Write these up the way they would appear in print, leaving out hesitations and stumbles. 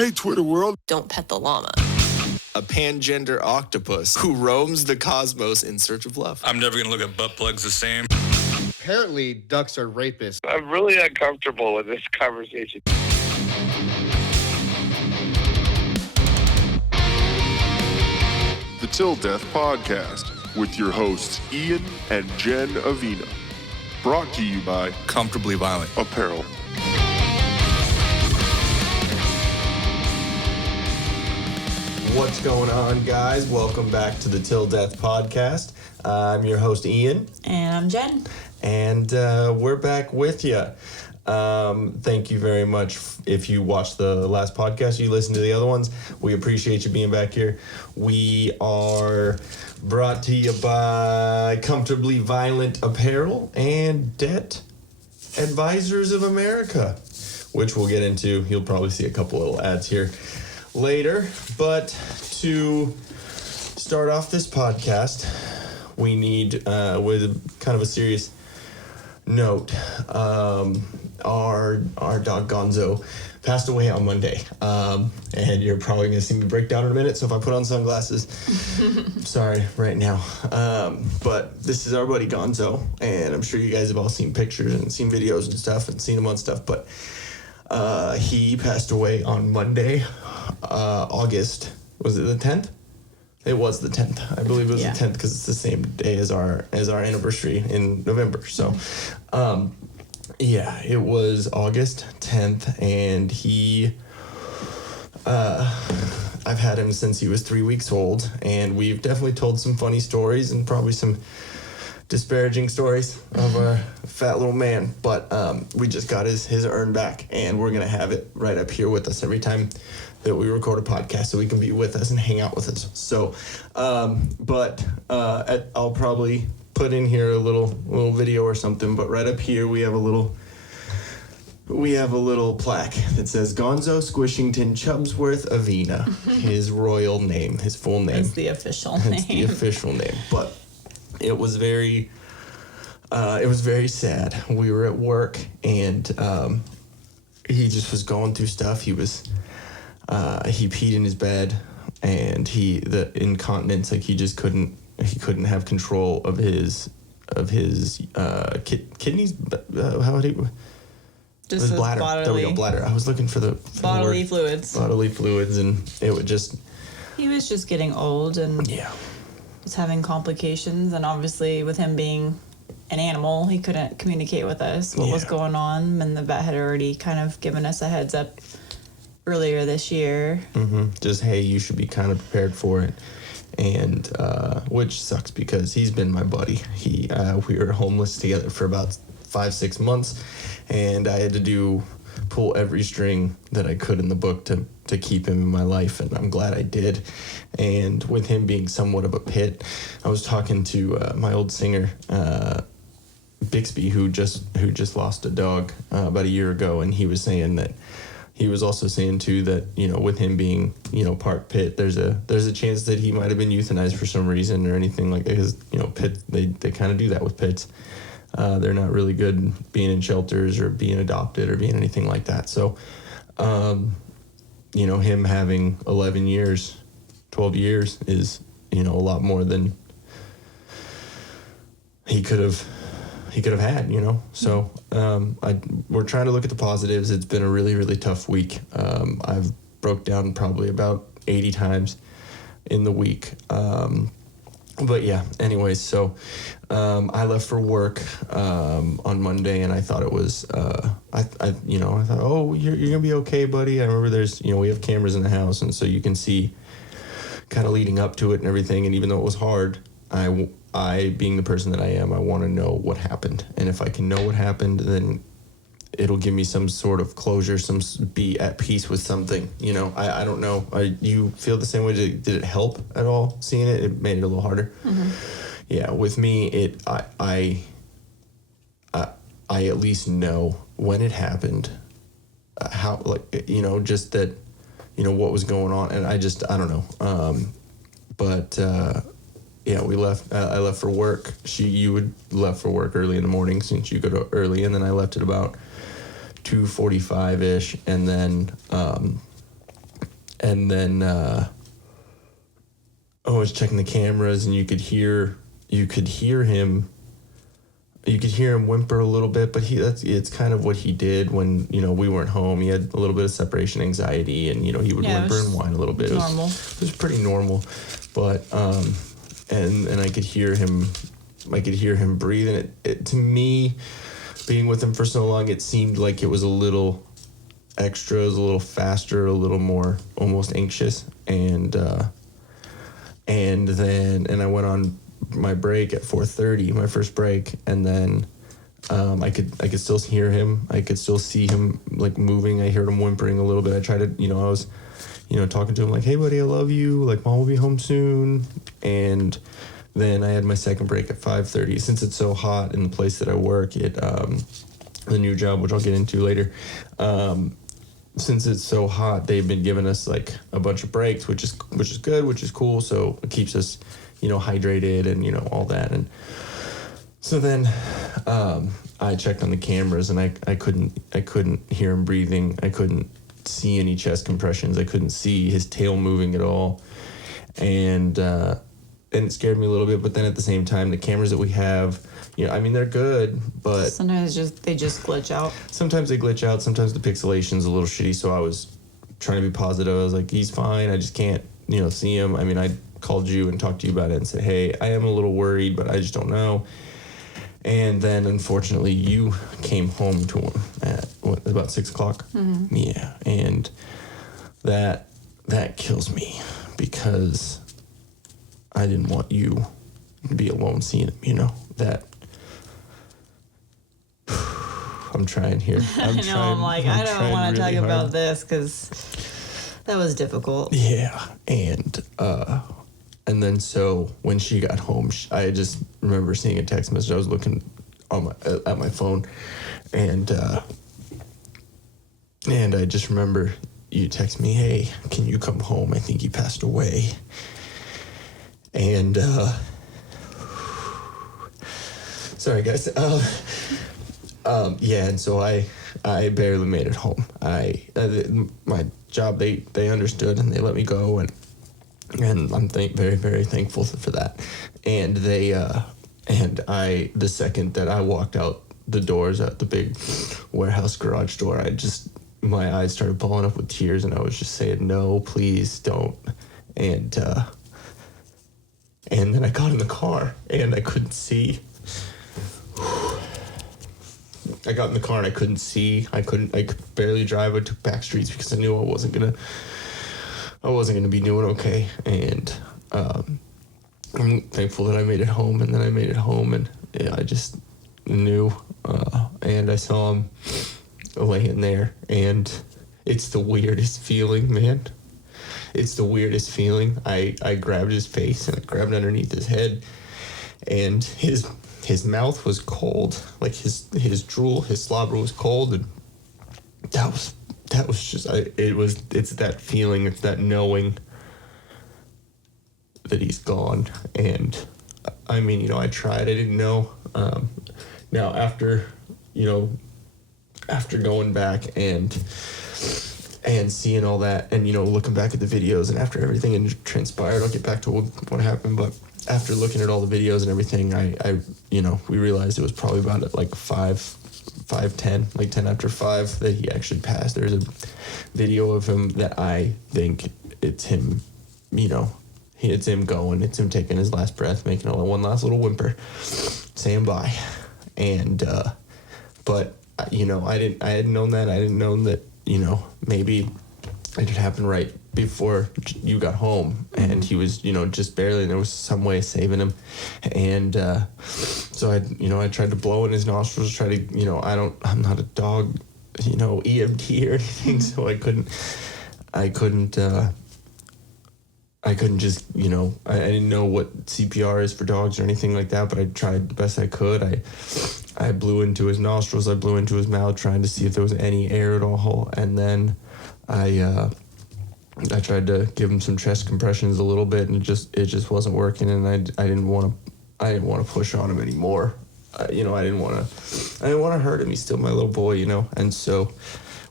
Hey, Twitter world. Don't pet the llama. A pangender octopus who roams the cosmos in search of love. I'm never going to look at butt plugs the same. Apparently, ducks are rapists. I'm really uncomfortable with this conversation. The Till Death Podcast with your hosts Ian and Jen Avina. Brought to you by Comfortably Violent. Apparel. What's going on, guys? Welcome back to the Till Death Podcast. I'm your host, Ian. And I'm Jen. And we're back with you. Thank you very much. If you watched the last podcast, you listened to the other ones, we appreciate you being back here. We are brought to you by Comfortably Violent Apparel and Debt Advisors of America, which we'll get into. You'll probably see a couple little ads here later. But to start off this podcast, we need, with kind of a serious note, our dog Gonzo passed away on Monday, and you're probably gonna see me break down in a minute, so if I put on sunglasses, sorry right now, but this is our buddy Gonzo, and I'm sure you guys have all seen pictures and seen videos and stuff and seen him on stuff, but he passed away on Monday, August, was it the 10th? It was the 10th. I believe it was the 10th because it's the same day as our anniversary in November. So, it was August 10th, and he, I've had him since he was 3 weeks old, and we've definitely told some funny stories and probably some disparaging stories of our fat little man, but we just got his urn back, and we're going to have it right up here with us every time that we record a podcast so he can be with us and hang out with us. So, I'll probably put in here a little video or something, but right up here we have a little plaque that says Gonzo Squishington Chubbsworth Avina, his royal name, his full name. That's the official name. That's the official name, but it was very sad. We were at work, and he just was going through stuff. He peed in his bed, and the incontinence, like he couldn't have control of his kidneys. How would he? Just his bladder. bodily. There we go, bladder. I was looking for the bodily fluids. Bodily fluids, and it would just. He was just getting old and was having complications, and obviously with him being an animal, he couldn't communicate with us what was going on, and the vet had already kind of given us a heads up earlier this year. Mm-hmm. Just, hey, you should be kind of prepared for it. And which sucks because he's been my buddy. We were homeless together for about 5-6 months, and I had to pull every string that I could in the book to keep him in my life, and I'm glad I did. And with him being somewhat of a pit, I was talking to my old singer, Bixby, who just lost a dog about a year ago, and he was saying that. He was also saying too that, with him being, part pit, there's a chance that he might have been euthanized for some reason or anything like that. Because, pit, they kind of do that with pits. They're not really good being in shelters or being adopted or being anything like that. So, him having 11 years, 12 years is, a lot more than he could have had, So we're trying to look at the positives. It's been a really, really tough week. I've broke down probably about 80 times in the week. But yeah, anyways, so I left for work on Monday, and I thought it was, I thought, oh, you're going to be okay, buddy. I remember there's, we have cameras in the house, and so you can see kind of leading up to it and everything. And even though it was hard, I, being the person that I am, I want to know what happened. And if I can know what happened, then it'll give me some sort of closure, be at peace with something. I don't know. You feel the same way? Did it help at all seeing it? It made it a little harder. Mm-hmm. Yeah, with me, I at least know when it happened, how, just that, what was going on. And I don't know. Yeah, we left. I left for work. You would left for work early in the morning since you go to early, and then I left at about 2:45 ish, and then then I was checking the cameras, and you could hear him whimper a little bit, but it's kind of what he did when, we weren't home. He had a little bit of separation anxiety, and, he would whimper and whine a little bit. Normal. It was pretty normal, but, and I could hear him breathing. It to me, being with him for so long, it seemed like it was a little extra, it was a little faster, a little more almost anxious. And I went on my break at 4:30, my first break, and then I could still hear him. I could still see him like moving. I heard him whimpering a little bit. I tried to, I was, talking to him like, "Hey buddy, I love you. Like, Mom will be home soon." And then I had my second break at 5:30. Since it's so hot in the place that I work, the new job, which I'll get into later, since it's so hot, they've been giving us like a bunch of breaks, which is good, which is cool. So it keeps us, hydrated and, all that. And so then I checked on the cameras, and I couldn't hear him breathing. I couldn't see any chest compressions. I couldn't see his tail moving at all. And it scared me a little bit. But then at the same time, the cameras that we have, they're good, but sometimes they just glitch out. Sometimes they glitch out. Sometimes the pixelation's a little shitty. So I was trying to be positive. I was like, he's fine. I just can't, see him. I called you and talked to you about it and said, hey, I am a little worried, but I just don't know. And then unfortunately you came home to him at about 6:00. Mm-hmm. Yeah. And that kills me, because I didn't want you to be alone seeing him, that. I'm trying here. I don't want to talk about this, because that was difficult. Yeah. And then so when she got home, I just remember seeing a text message. I was looking at my phone, and I just remember you text me, "Hey, can you come home? I think he passed away." And sorry guys. Yeah, and so I barely made it home. My job, they understood, and they let me go, and I'm very, very thankful for that. And the second that I walked out the doors at the big warehouse garage door, my eyes started balling up with tears, and I was just saying, "No, please don't." And then I got in the car, and I couldn't see. I got in the car and I couldn't see. I could barely drive. I took back streets because I knew I wasn't gonna be doing okay. And I'm thankful that I made it home. And then I made it home, and I just knew. And I saw him laying there, and it's the weirdest feeling, man. It's the weirdest feeling. I grabbed his face, and I grabbed underneath his head, and his mouth was cold, like his drool, his slobber was cold, and that was just, it's that feeling, it's that knowing that he's gone. And I tried, I didn't know. Now after going back and seeing all that, and looking back at the videos, and after everything and transpired, I'll get back to what happened, but after looking at all the videos and everything, we realized it was probably about like 5:10, like 10 after 5, that he actually passed. There's a video of him that I think it's him, it's him going, it's him taking his last breath, making one last little whimper, saying bye. And, but, I hadn't known that. I didn't know that, maybe it had happened right before you got home, and he was, just barely, and there was some way of saving him. And so I tried to blow in his nostrils, I'm not a dog, EMT or anything, so I couldn't just, I didn't know what CPR is for dogs or anything like that, but I tried the best I could. I blew into his nostrils, I blew into his mouth, trying to see if there was any air at all, and then I tried to give him some chest compressions a little bit, and it just wasn't working, and I didn't want to push on him anymore. I didn't want to hurt him. He's still my little boy, and so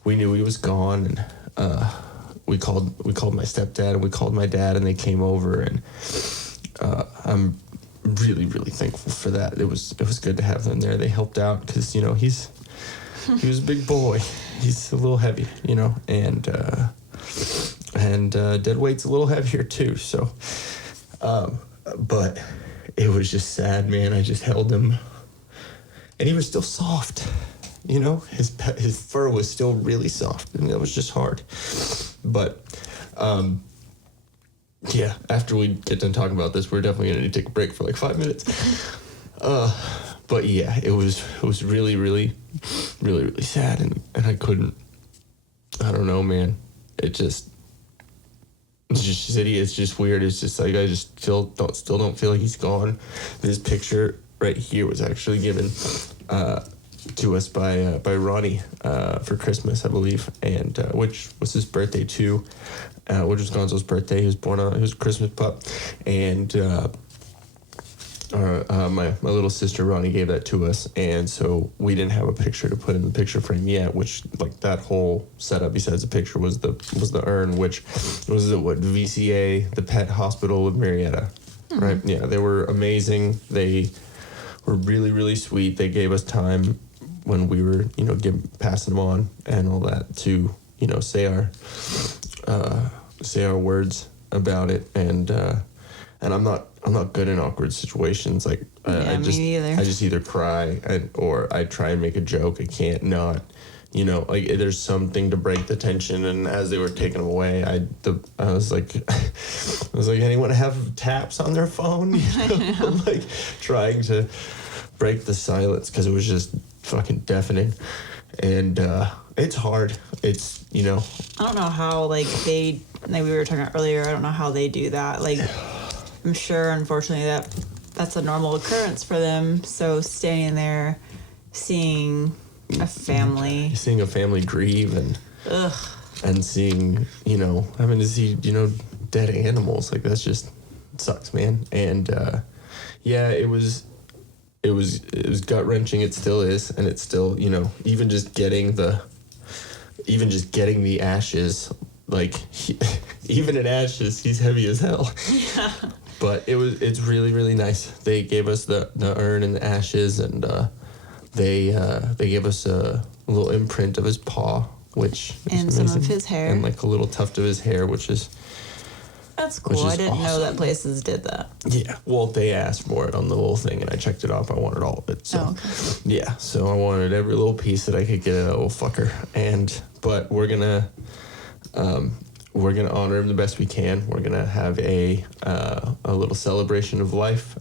we knew he was gone, and we called my stepdad and we called my dad, and they came over, and I'm really, really thankful for that. It was good to have them there. They helped out because, you know, he was a big boy. He's a little heavy, you know, and dead weight's a little heavier too. So, but it was just sad, man. I just held him, and he was still soft. You know, his fur was still really soft, and it was just hard. But, yeah, after we get done talking about this, we're definitely gonna need to take a break for like 5 minutes. But yeah, it was really, really, really, really sad, and I couldn't. I don't know, man. It's just shitty. It's just weird. It's just like I just still don't feel like he's gone. This picture right here was actually given to us by Ronnie for Christmas, I believe, and which was his birthday too, which was Gonzo's birthday. He was born on, he was a Christmas pup, and my little sister Ronnie gave that to us, and so we didn't have a picture to put in the picture frame yet, which, like, that whole setup besides the picture was the urn, which was VCA, the pet hospital of Marietta. Right? Yeah, they were amazing. They were really, really sweet. They gave us time when we were, you know, passing them on and all that to, you know, say our words about it, and I'm not good in awkward situations. Like, I just either cry or I try and make a joke. I can't not, you know, like, there's something to break the tension. And as they were taking them away, I was like, anyone have taps on their phone? You know? Like, trying to break the silence, because it was just fucking deafening. And it's hard. It's, you know, I don't know how, like we were talking about earlier, I don't know how they do that. Like, I'm sure, unfortunately, that's a normal occurrence for them. So standing there, seeing a family grieve, and seeing, you know, having to see, you know, dead animals, like, that's just, it sucks, man. And yeah, it was gut wrenching. It still is, and it's still, you know, even just getting the ashes, like, even in ashes, he's heavy as hell. Yeah. But it's really, really nice. They gave us the urn and the ashes, and they gave us a little imprint of his paw, which and some of his hair, and like a little tuft of his hair, that's cool. I didn't know that places did that. Yeah, well, they asked for it on the little thing, and I checked it off. I wanted all of it. So, okay. Yeah, so I wanted every little piece that I could get of that little fucker. But we're gonna honor him the best we can. We're gonna have a little celebration of life,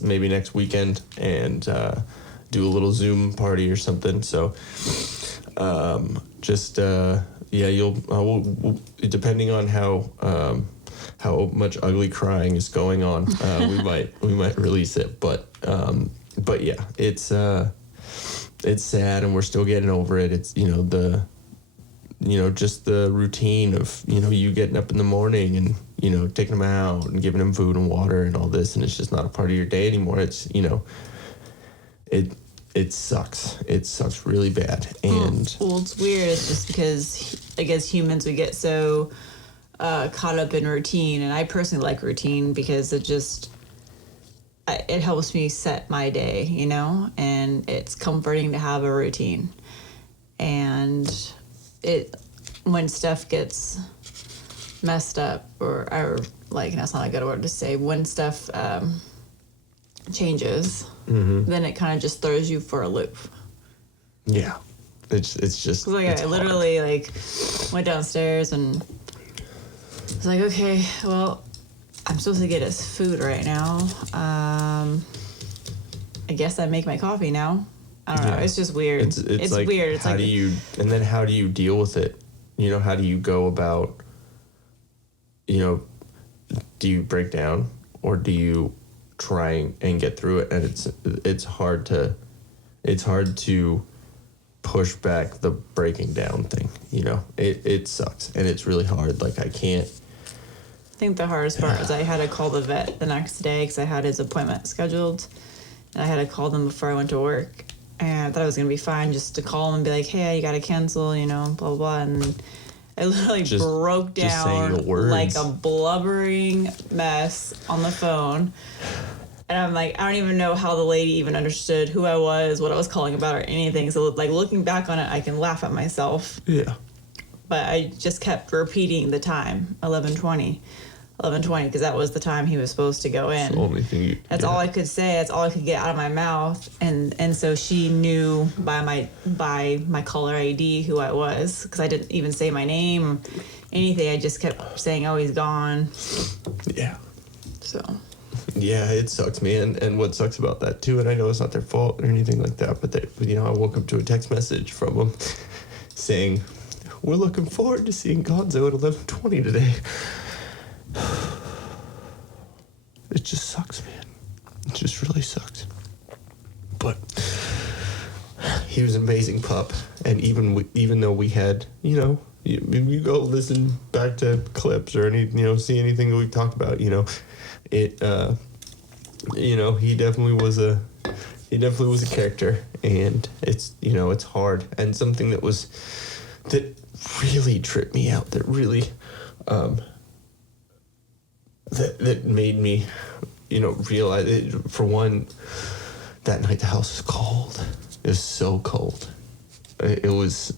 maybe next weekend, and do a little Zoom party or something. So, yeah, we'll, depending on how much ugly crying is going on, we might release it. But yeah, it's sad, and we're still getting over it. It's, you know, just the routine of, you know, you getting up in the morning and, you know, taking them out and giving them food and water and all this, and it's just not a part of your day anymore. It's, you know, it sucks. It sucks really bad. And well, it's weird. It's just because, I guess, humans, we get so caught up in routine, and I personally like routine because it helps me set my day, you know, and it's comforting to have a routine. And when stuff gets messed up, or like, that's not a good word to say, when stuff changes, then it kind of just throws you for a loop. Yeah, it's just, like, I literally hard. Like, went downstairs and was like, okay, well, I'm supposed to get us food right now. I guess I make my coffee now. I don't know. It's just weird. It's like, weird. It's how do you deal with it? You know, how do you go about, you know, do you break down, or do you try and get through it? And it's hard to push back the breaking down thing. You know, it sucks, and it's really hard. Like, I think the hardest part was I had to call the vet the next day because I had his appointment scheduled, and I had to call them before I went to work. And I thought it was going to be fine just to call them and be like, hey, you got to cancel, you know, blah, blah, blah. And I literally broke just saying the down words. like a blubbering mess on the phone. And I'm like, I don't even know how the lady even understood who I was, what I was calling about, or anything. So, like, looking back on it, I can laugh at myself. Yeah. But I just kept repeating the time, 11:20, because that was the time he was supposed to go in. That's the only thing That's all I could say. That's all I could get out of my mouth. And so she knew by my caller ID who I was, because I didn't even say my name, anything. I just kept saying, "Oh, he's gone." Yeah. So. Yeah, it sucks, man. And what sucks about that too, and I know it's not their fault or anything like that, but I woke up to a text message from them saying, "We're looking forward to seeing Gonzo at 11:20 today." It just sucks, man. It just really sucks. But he was an amazing pup, and even though we had, you go listen back to clips or see anything that we talked about, it, he definitely was a character, and it's hard, and something that really tripped me out, that really, that made me, realize it. For one, that night the house was cold. It was so cold. It was,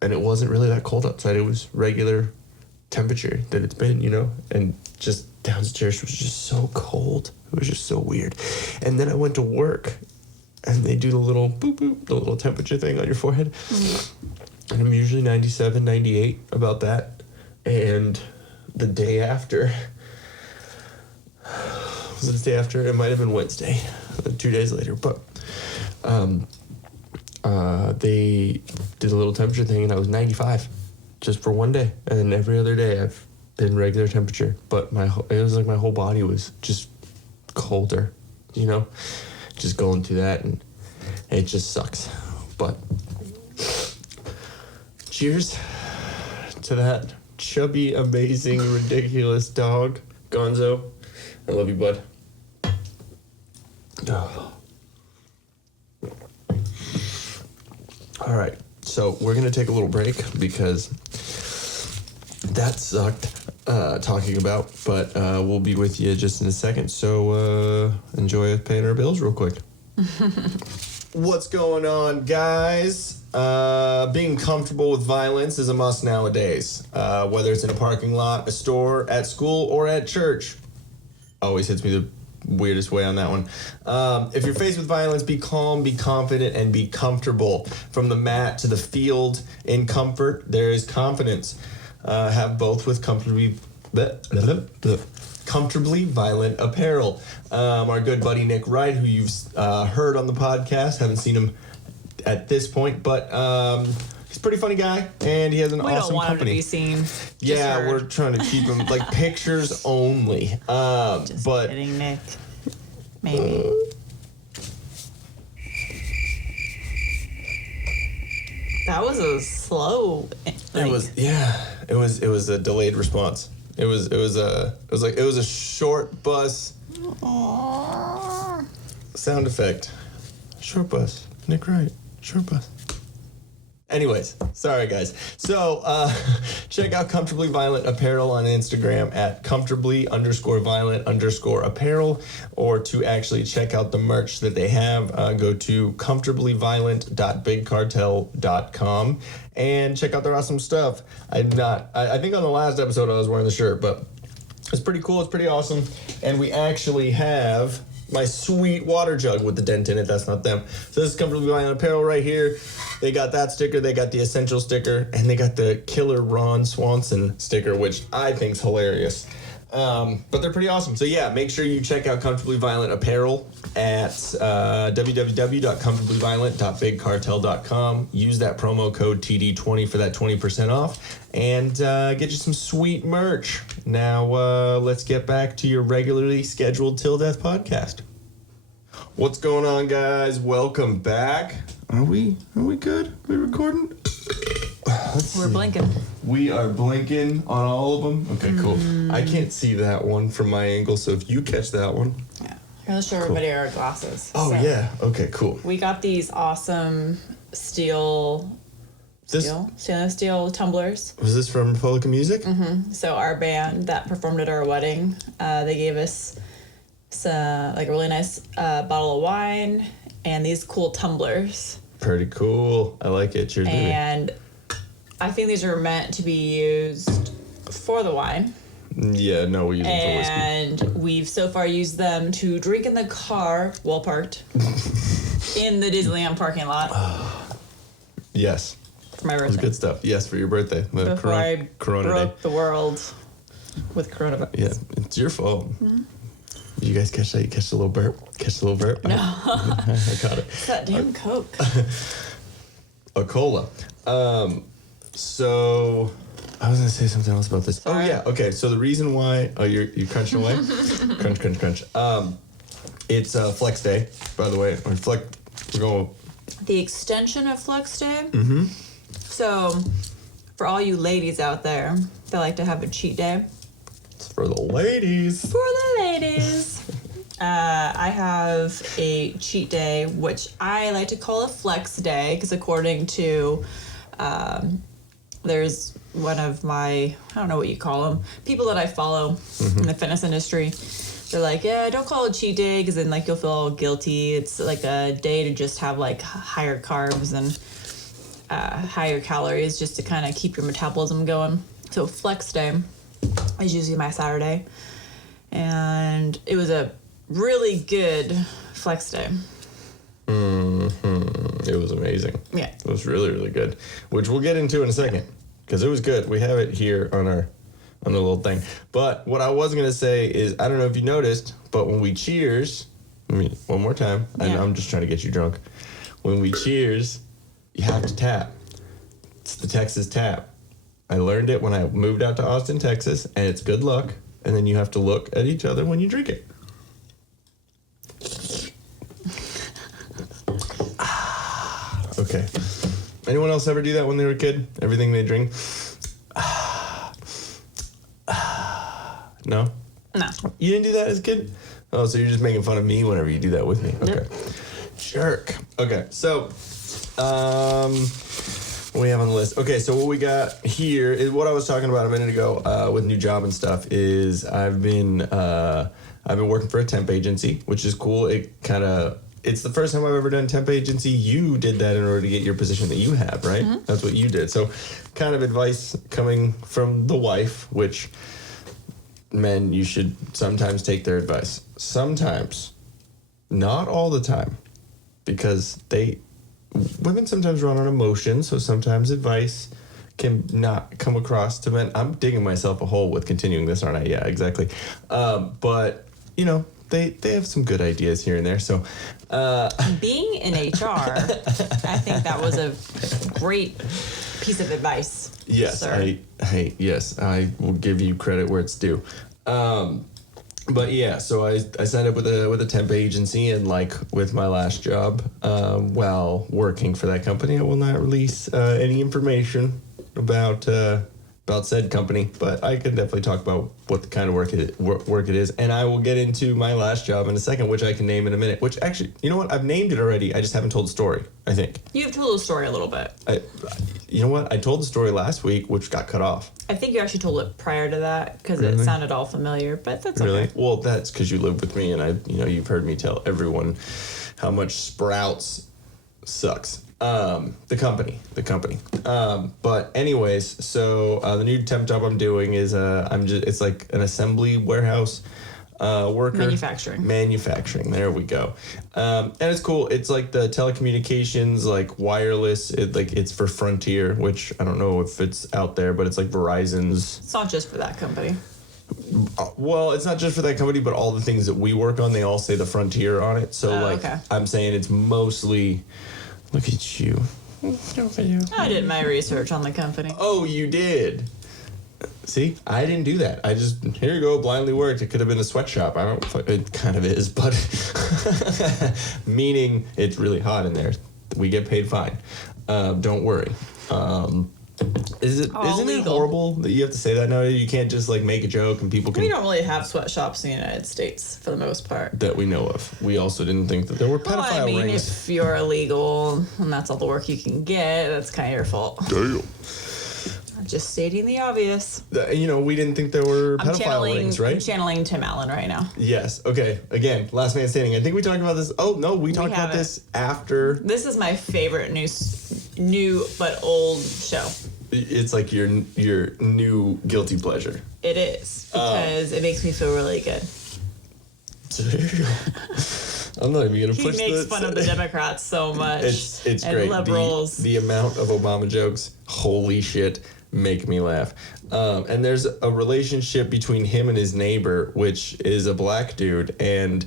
and it wasn't really that cold outside. It was regular temperature that it's been, and just downstairs was just so cold. It was just so weird. And then I went to work, and they do the little boop boop, the little temperature thing on your forehead. Mm-hmm. And I'm usually 97, 98 about that. And the day after, it might have been Wednesday, 2 days later, but they did a little temperature thing, and I was 95 just for one day. And then every other day I've been regular temperature, but it was like my whole body was just colder, just going through that, and it just sucks. But cheers to that chubby, amazing, ridiculous dog, Gonzo. I love you, bud. Oh. All right, so we're gonna take a little break because that sucked talking about, but we'll be with you just in a second. So enjoy us paying our bills real quick. What's going on, guys? Being comfortable with violence is a must nowadays. Whether it's in a parking lot, a store, at school, or at church. Always hits me the weirdest way on that one. If you're faced with violence, be calm, be confident, and be comfortable. From the mat to the field, in comfort, there is confidence. Have both with comfortably violent apparel. Our good buddy Nick Wright, who you've heard on the podcast, haven't seen him at this point, but he's a pretty funny guy, and he has an awesome company. We don't want him to be seen. Yeah, we're trying to keep him like pictures only. Just but kidding, Nick. Maybe. That was a slow. It was a delayed response. It was a short bus. Aww. Sound effect. Short bus. Nick Wright. Short bus. Anyways, sorry guys. So check out Comfortably Violent Apparel on Instagram at comfortably_violent_apparel, or to actually check out the merch that they have, go to comfortablyviolent.bigcartel.com and check out their awesome stuff. I think on the last episode I was wearing the shirt, but it's pretty cool. It's pretty awesome. And we actually have my sweet water jug with the dent in it. That's not them. So this is Comfortably Violent Apparel right here. They got that sticker. They got the Essential sticker. And they got the Killer Ron Swanson sticker, which I think's hilarious. But they're pretty awesome. So yeah, make sure you check out Comfortably Violent Apparel at www.comfortablyviolent.bigcartel.com. Use that promo code TD20 for that 20% off, and get you some sweet merch. Now let's get back to your regularly scheduled Till Death podcast. What's going on, guys? Welcome back. Are we good? Are we recording? We're blinking. We are blinking on all of them? Okay, cool. I can't see that one from my angle, so if you catch that one. Yeah. Let's show everybody our glasses. Oh, yeah. Okay, cool. We got these awesome steel Stainless steel tumblers. Was this from Polka Music? Mm-hmm. So our band that performed at our wedding, they gave us a really nice bottle of wine and these cool tumblers. Pretty cool. I like it. Cheers, baby. And I think these are meant to be used for the wine. Yeah, no, we use them for whiskey. And we've so far used them to drink in the car while parked in the Disneyland parking lot. Yes. For my birthday. It was good stuff. Yes, for your birthday. The Before I Corona broke Day. the world with coronavirus. Yeah, it's your fault. Mm-hmm. Did you guys catch that? You catch the little burp? No. I caught it. It's that damn Coke. A cola. So I was gonna say something else about this. Sorry. Oh yeah. Okay. So the reason why you're crunching away, crunch. It's Flex Day, by the way. We're going. The extension of Flex Day. Mm-hmm. So, for all you ladies out there that like to have a cheat day. It's for the ladies. For the ladies. I have a cheat day, which I like to call a flex day, because according to, there's one of my, I don't know what you call them, people that I follow in the fitness industry. They're like, yeah, don't call it cheat day, because then like you'll feel all guilty. It's like a day to just have like higher carbs and higher calories, just to kind of keep your metabolism going. So flex day is usually my Saturday, and it was a really good flex day. It was amazing. Yeah, it was really, really good, which we'll get into in a second, because it was good. We have it here on the little thing. But what I was gonna say is, I don't know if you noticed, but when we cheers, one more time. Yeah. I'm just trying to get you drunk. When we cheers, you have to tap. It's the Texas tap. I learned it when I moved out to Austin, Texas, and it's good luck. And then you have to look at each other when you drink it. Okay. Anyone else ever do that when they were a kid? Everything they drink? No? no. You didn't do that as a kid? Oh, so you're just making fun of me whenever you do that with me. Okay. Yep. Jerk. Okay, so, what do we have on the list? Okay, so what we got here is what I was talking about a minute ago with new job and stuff is I've been working for a temp agency, which is cool. It's the first time I've ever done temp agency. You did that in order to get your position that you have, right? Mm-hmm. That's what you did. So kind of advice coming from the wife, which men, you should sometimes take their advice. Sometimes. Not all the time. Because women sometimes run on emotion, so sometimes advice can not come across to men. I'm digging myself a hole with continuing this, aren't I? Yeah, exactly. But, they have some good ideas here and there, so... Being in HR, I think that was a great piece of advice. Yes, sir. Yes, I will give you credit where it's due. But yeah, so I signed up with a temp agency, and like with my last job, while working for that company, I will not release any information about said company, but I can definitely talk about what the kind of work it is, and I will get into my last job in a second, which I can name in a minute. Which actually, you know what? I've named it already. I just haven't told the story. I think You've told the story a little bit. You know what? I told the story last week, which got cut off. I think you actually told it prior to that because Really? it sounded all familiar, but that's Really? okay. Well, that's because you live with me, and you've heard me tell everyone how much Sprouts sucks. The company. But anyways, so the new temp job I'm doing is it's like an assembly warehouse worker. Manufacturing. There we go. And it's cool. It's like the telecommunications, like wireless. It's for Frontier, which I don't know if it's out there, but it's like Verizon's. It's not just for that company. Well, it's not just for that company, but all the things that we work on, they all say the Frontier on it. So okay. I'm saying it's mostly. Look at you. I did my research on the company. Oh, you did. See, I didn't do that. I just, here you go, blindly worked. It could have been a sweatshop. It kind of is, but meaning it's really hot in there. We get paid fine. Don't worry. Isn't it legal. horrible that you have to say that nowadays? You can't just like make a joke and people can. We don't really have sweatshops in the United States for the most part. That we know of. We also didn't think that there were pedophile Well, I mean, rings. if you're illegal and that's all the work you can get, that's kind of your fault. Damn. Just stating the obvious. We didn't think there were pedophile rings, right? I'm channeling Tim Allen right now. Yes. Okay. Again, Last Man Standing. I think we talked about this. Oh no, we talked about haven't. this after. This is my favorite new but old show. It's like your new guilty pleasure. It is because it makes me feel really good. I'm not even gonna He push makes fun of the Democrats so much. It's and great. Liberals. The amount of Obama jokes, holy shit, make me laugh. And there's a relationship between him and his neighbor, which is a black dude, and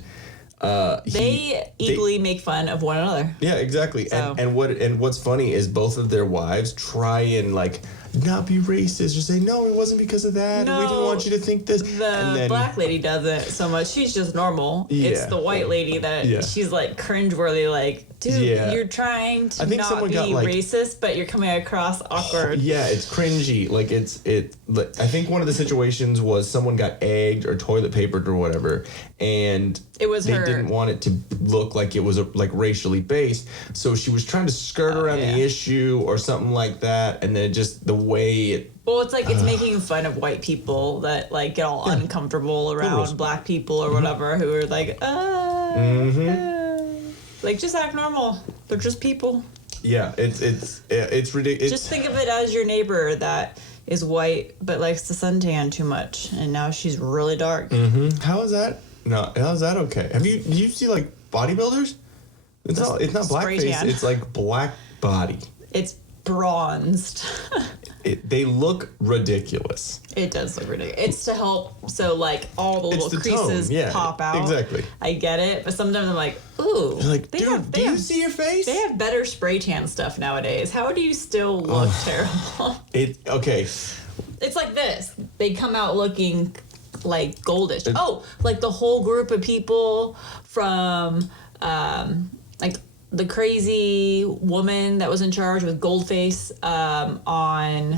they equally make fun of one another. Yeah, exactly. So. And what's funny is both of their wives try and like not be racist or say no, it wasn't because of that. No, we didn't want you to think this. The black lady doesn't so much. She's just normal. It's Yeah. the white lady that she's like cringeworthy. Like, dude, you're trying to not be racist, but you're coming across awkward. Yeah, it's cringy. Like I think one of the situations was someone got egged or toilet papered or whatever, and it was they didn't want it to look like it was like racially based. So she was trying to skirt around the issue or something like that, and then just the way it. Well, it's like it's making fun of white people that like get all uncomfortable around black people or whatever who are like, like just act normal. They're just people. Yeah, it's ridiculous. Just think of it as your neighbor that is white but likes to suntan too much, and now she's really dark. Mm-hmm. How is that? No, how is that okay? Do you see like bodybuilders? It's not blackface. tan. It's like black body. It's bronzed. They look ridiculous. It does look ridiculous. It's to help so like all the little creases pop out. Exactly. I get it, but sometimes I'm like, ooh. You're like, dude, do you see your face? They have better spray tan stuff nowadays. How do you still look terrible? Okay. It's like this. They come out looking like goldish. Like the whole group of people from like the crazy woman that was in charge with Goldface on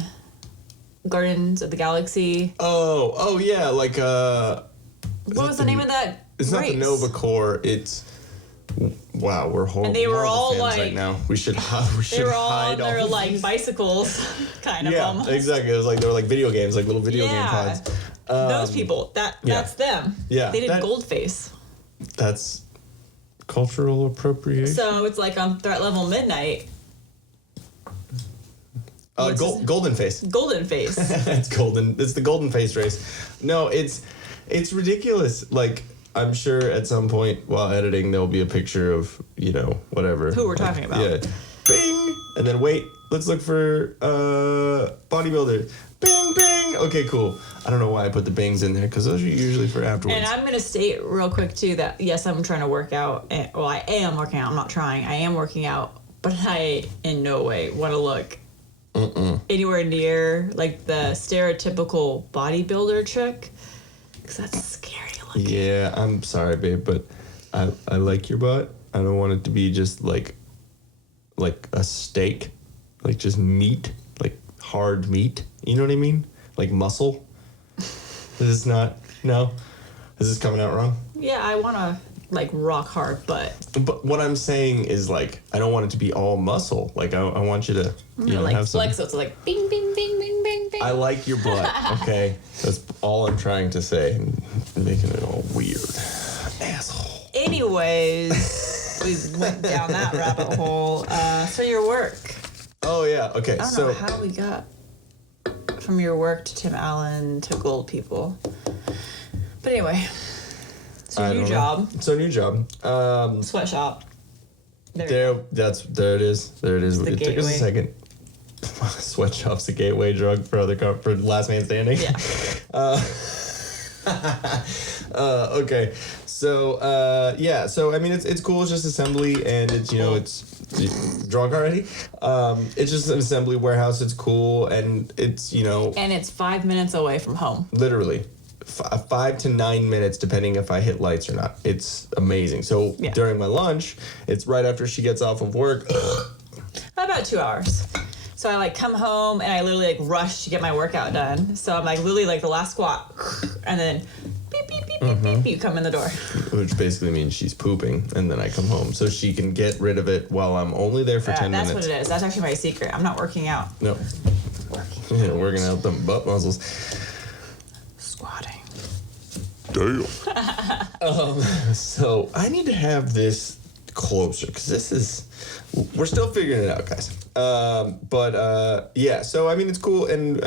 Guardians of the Galaxy. Oh yeah, like what was the name of that? It's race? not the Nova Corps. It's wow, we're horrible. And they were all fans like right now. We should they were all hide on their all like bicycles, kind of almost. Yeah, exactly. It was like they were like video games, like little video game pods. Those people. That's them. Yeah, they did Goldface. That's cultural appropriation. So it's like on Threat Level Midnight. Golden Face. Golden Face. It's golden. It's the Golden Face race. No, it's ridiculous. Like I'm sure at some point while editing there'll be a picture of whatever. Who we're talking about. Yeah. Bing, and then wait. Let's look for bodybuilder. Bing, bing. Okay, cool. I don't know why I put the bings in there because those are usually for afterwards. And I'm going to state real quick, too, that yes, I'm trying to work out. Well, I am working out. I'm not trying. I am working out. But I in no way want to look anywhere near like the stereotypical bodybuilder chick. Because that's scary looking. Yeah, I'm sorry, babe, but I like your butt. I don't want it to be just like a steak. Like just meat. Like hard meat. You know what I mean? Like muscle. Is this not? No? Is this coming out wrong? Yeah, I want to like rock hard butt. But what I'm saying is like I don't want it to be all muscle. Like I want you to like have some. flex, so it's like bing, bing, bing, bing, bing, bing. I like your butt. Okay, that's all I'm trying to say. And making it all weird. Asshole. Anyways, we went down that rabbit hole. So your work. Oh yeah. Okay. I don't know how we got from your work to Tim Allen to gold people. But anyway, so new job. So new job. Sweatshop. There it is. There it is. It took us a second. Sweatshop's a gateway drug for for Last Man Standing. Yeah. Okay. So yeah. So I mean, it's cool. It's just assembly, and it's it's drunk already. It's just an assembly warehouse. It's cool, and it's And it's 5 minutes away from home. Literally. 5 to 9 minutes, depending if I hit lights or not. It's amazing. So during my lunch, it's right after she gets off of work. About 2 hours. So I like come home and I literally like rush to get my workout done. So I'm like literally like the last squat, and then beep beep beep beep beep, you come in the door. Which basically means she's pooping, and then I come home so she can get rid of it while I'm only there for 10 minutes. That's what it is. That's actually my secret. I'm not working out. No. Working out them butt muscles. Squatting. Damn. So I need to have this closer because we're still figuring it out, guys. Yeah. So I mean, it's cool, and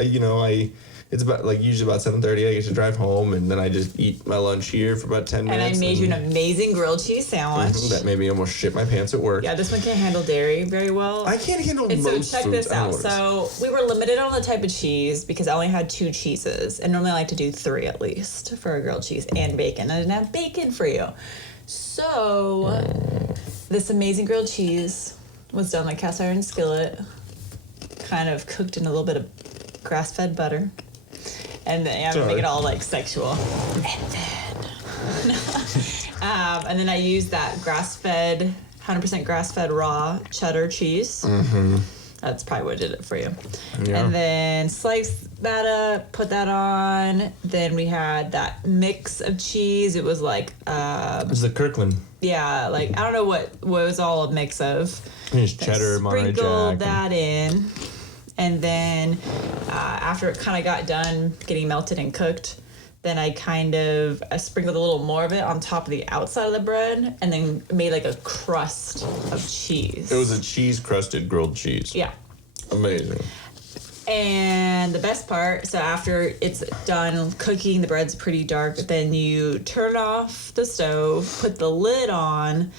it's about like usually about 7:30. I get to drive home, and then I just eat my lunch here for about 10 minutes. And I made you an amazing grilled cheese sandwich. That made me almost shit my pants at work. Yeah, this one can't handle dairy very well. I can't handle and most so check foods. this out. So we were limited on the type of cheese because I only had 2 cheeses, and normally I like to do 3 at least for a grilled cheese and bacon. I didn't have bacon for you, so this amazing grilled cheese was done like cast iron skillet, kind of cooked in a little bit of grass-fed butter. And then I'm gonna make it all like sexual. And then I used that grass-fed, 100% grass-fed raw cheddar cheese. Mm-hmm. That's probably what did it for you. Yeah. And then slice that up, put that on. Then we had that mix of cheese. It was like it was the Kirkland. Yeah, like I don't know what it was all a mix of. Just cheddar, Monterey Jack. Sprinkled that in. And then after it kind of got done getting melted and cooked, then I sprinkled a little more of it on top of the outside of the bread and then made like a crust of cheese. It was a cheese-crusted grilled cheese. Yeah. Amazing. And the best part, so after it's done cooking, the bread's pretty dark, then you turn off the stove, put the lid on,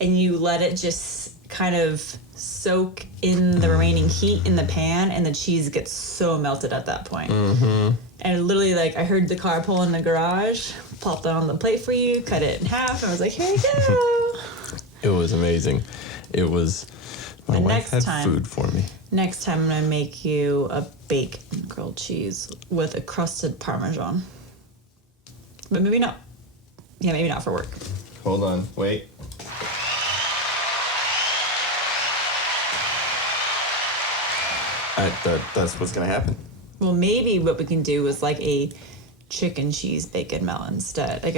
and you let it just kind of soak in the remaining heat in the pan, and the cheese gets so melted at that point. Mm-hmm. And literally, like, I heard the car pull in the garage, popped it on the plate for you, cut it in half, and I was like, here you go. It was amazing. It was, my wife had food for me. Next time, I'm going to make you a bacon grilled cheese with a crusted Parmesan. But maybe not. Yeah, maybe not for work. Hold on, wait. That's what's gonna happen. Well, maybe what we can do is like a chicken cheese bacon melt instead. Like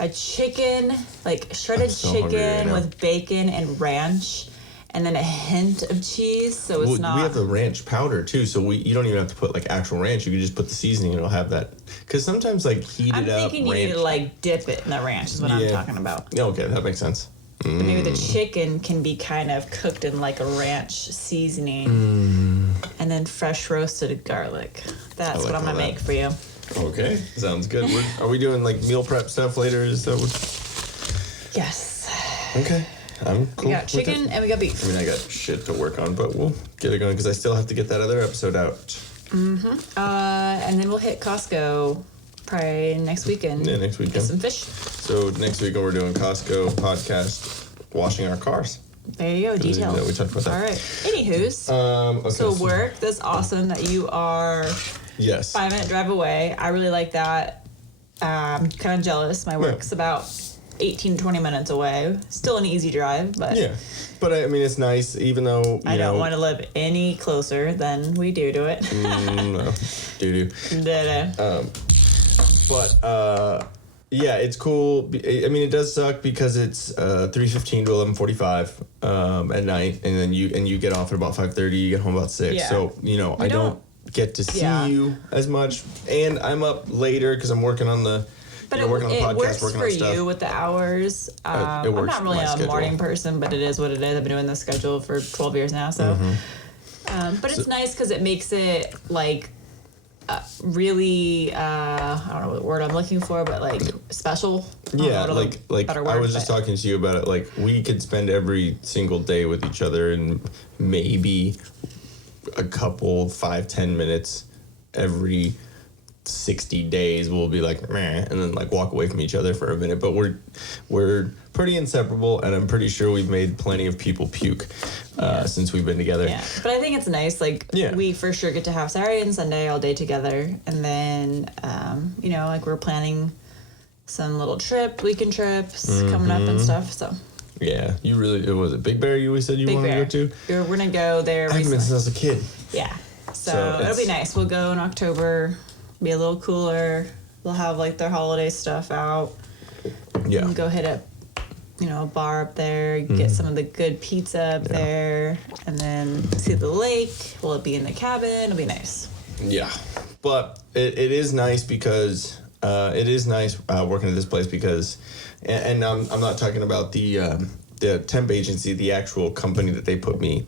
a chicken, like shredded chicken with bacon and ranch, and then a hint of cheese. So it's not. We have the ranch powder too, so you don't even have to put like actual ranch. You can just put the seasoning, and it'll have that. Because sometimes like heated up. I'm thinking you need to like dip it in the ranch. Is what I'm talking about. Yeah, okay, that makes sense. But maybe the chicken can be kind of cooked in like a ranch seasoning, and then fresh roasted garlic. That's what I'm gonna make for you. Okay, sounds good. Are we doing like meal prep stuff later? Is that what? Yes. Okay, I'm cool. We got chicken and we got beef. I mean, I got shit to work on, but we'll get it going because I still have to get that other episode out. Mm-hmm. And then we'll hit Costco probably next weekend. Yeah, next weekend. Get some fish. So next weekend we're doing Costco podcast, washing our cars. There you go, details. We talked about that. All right. Anywho's. Okay, so work, that's awesome that you are 5-minute drive away. I really like that. I'm kind of jealous. My work's about 18, 20 minutes away. Still an easy drive, but... Yeah. But I mean, it's nice, even though, I don't want to live any closer than we do to it. No. Do. Yeah, it's cool. I mean, it does suck because it's 3:15 to 11:45 at night, and then you get off at about 5:30. You get home about 6. Yeah. So I don't get to see you as much, and I'm up later because I'm working on the. But working on the podcast, works working for on stuff. You with the hours. It I'm works not really a morning person, but it is what it is. I've been doing this schedule for 12 years now, so. But it's nice because it makes it like. Really, I don't know what word I'm looking for, but like special. Yeah, like I was just talking to you about it. Like we could spend every single day with each other, and maybe a couple 5-10 minutes every 60 days we'll be like meh, and then like walk away from each other for a minute. But we're pretty inseparable, and I'm pretty sure we've made plenty of people puke since we've been together. Yeah, but I think it's nice. Like we for sure get to have Saturday and Sunday all day together, and then like we're planning some little weekend trips coming up and stuff. So Yeah, you really, was it Big Bear you said you Big wanted Bear. to go to? We're going to go there I haven't been recently. since I was a kid. Yeah. So So it'll be it's- nice. We'll go in October, be a little cooler. They'll have like their holiday stuff out. Yeah. And go hit up, a bar up there, get some of the good pizza up there, and then see the lake. We'll be in the cabin. It'll be nice. Yeah, but it is nice because working at this place because, and I'm not talking about the temp agency, the actual company that they put me.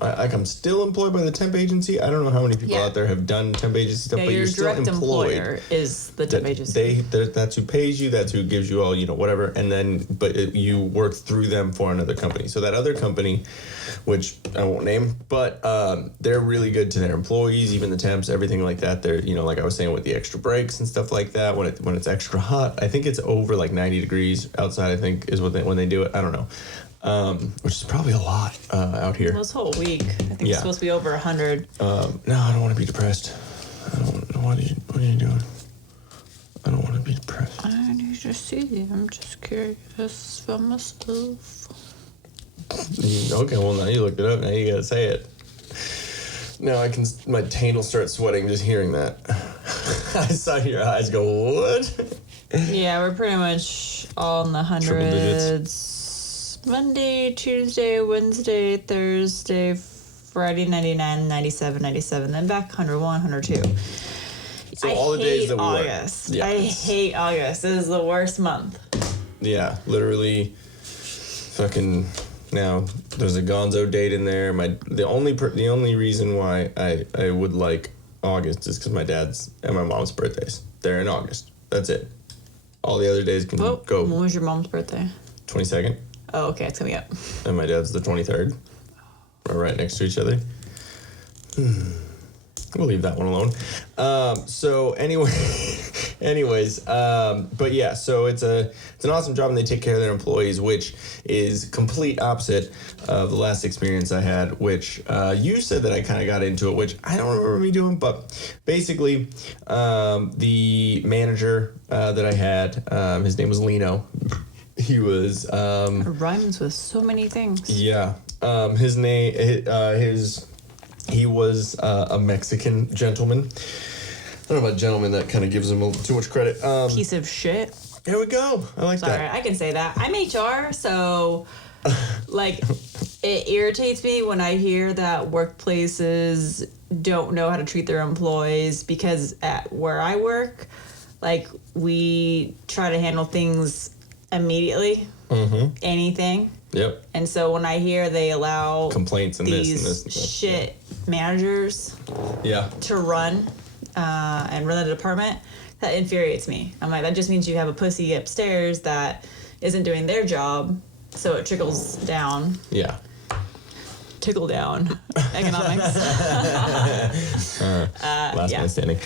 I'm still employed by the temp agency. I don't know how many people Yeah. out there have done temp agency stuff, Yeah, but your you're still direct employed. employer is the temp agency. That's who pays you. That's who gives you all, whatever. And then, you work through them for another company. So that other company, which I won't name, but they're really good to their employees, even the temps, everything like that. They're, like I was saying, with the extra breaks and stuff like that. When it's extra hot, I think it's over like 90 degrees outside. I think is when they do it. I don't know. Which is probably a lot out here. This whole week, I think Yeah. it's supposed to be over 100. No, I don't want to be depressed. I don't. What are you doing? I don't want to be depressed. I need to see. I'm just curious for myself. Okay, well now you looked it up. Now you gotta say it. Now I can. My taint will start sweating just hearing that. I saw your eyes go. What? Yeah, we're pretty much all in the Triple digits. hundreds. Monday, Tuesday, Wednesday, Thursday, Friday 99, 97, 97, then back 101, 102. So all the days that we work. August. Yeah. I hate August. This is the worst month. Yeah, literally. Fucking. Now there's a Gonzo date in there. The only reason why I would like August is because my dad's and my mom's birthdays. They're in August. That's it. All the other days can When go. was your mom's birthday? 22nd. Oh, okay, it's coming up. And my dad's the 23rd. We're right next to each other. We'll leave that one alone. So anyways, but yeah, so it's an awesome job and they take care of their employees, which is complete opposite of the last experience I had, which you said that I kind of got into it, which I don't remember me doing, but basically the manager that I had, his name was Lino. He was It rhymes with so many things. yeah. His name he was a Mexican gentleman. I don't know about gentleman, that kind of gives him too much credit. Piece of shit. There we go. I like Sorry, that. I can say that. I'm HR, so like it irritates me when I hear that workplaces don't know how to treat their employees, because at where I work, like we try to handle things immediately. Anything. Yep. And so when I hear they allow Complaints and these this and this and this, shit managers Yeah. to run and run the department, that infuriates me. I'm like, that just means you have a pussy upstairs that isn't doing their job, so it trickles down. Yeah. Tickle down economics. Last yeah. man standing.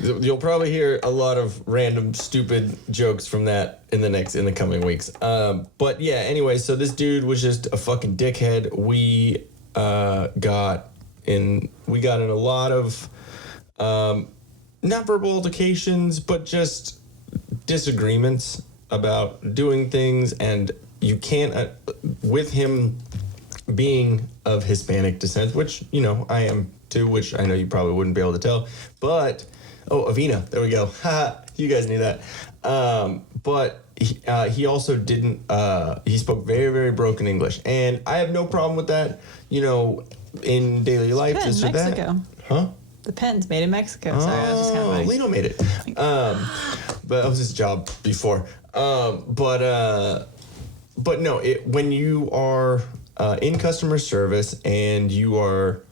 You'll probably hear a lot of random stupid jokes from that in the coming weeks. But yeah, anyway, so this dude was just a fucking dickhead. We got in a lot of not verbal altercations, but just disagreements about doing things, and you can't with him being of Hispanic descent, which, I am too, which I know you probably wouldn't be able to tell. But, Avina, there we go. Ha, you guys knew that. But he also didn't, he spoke very, very broken English. And I have no problem with that, in daily life. Pen, this or Mexico. that. Huh? The pen's made in Mexico. Sorry, that was just kind of funny. Lino made it. But that was his job before. But no, when you are in customer service and you are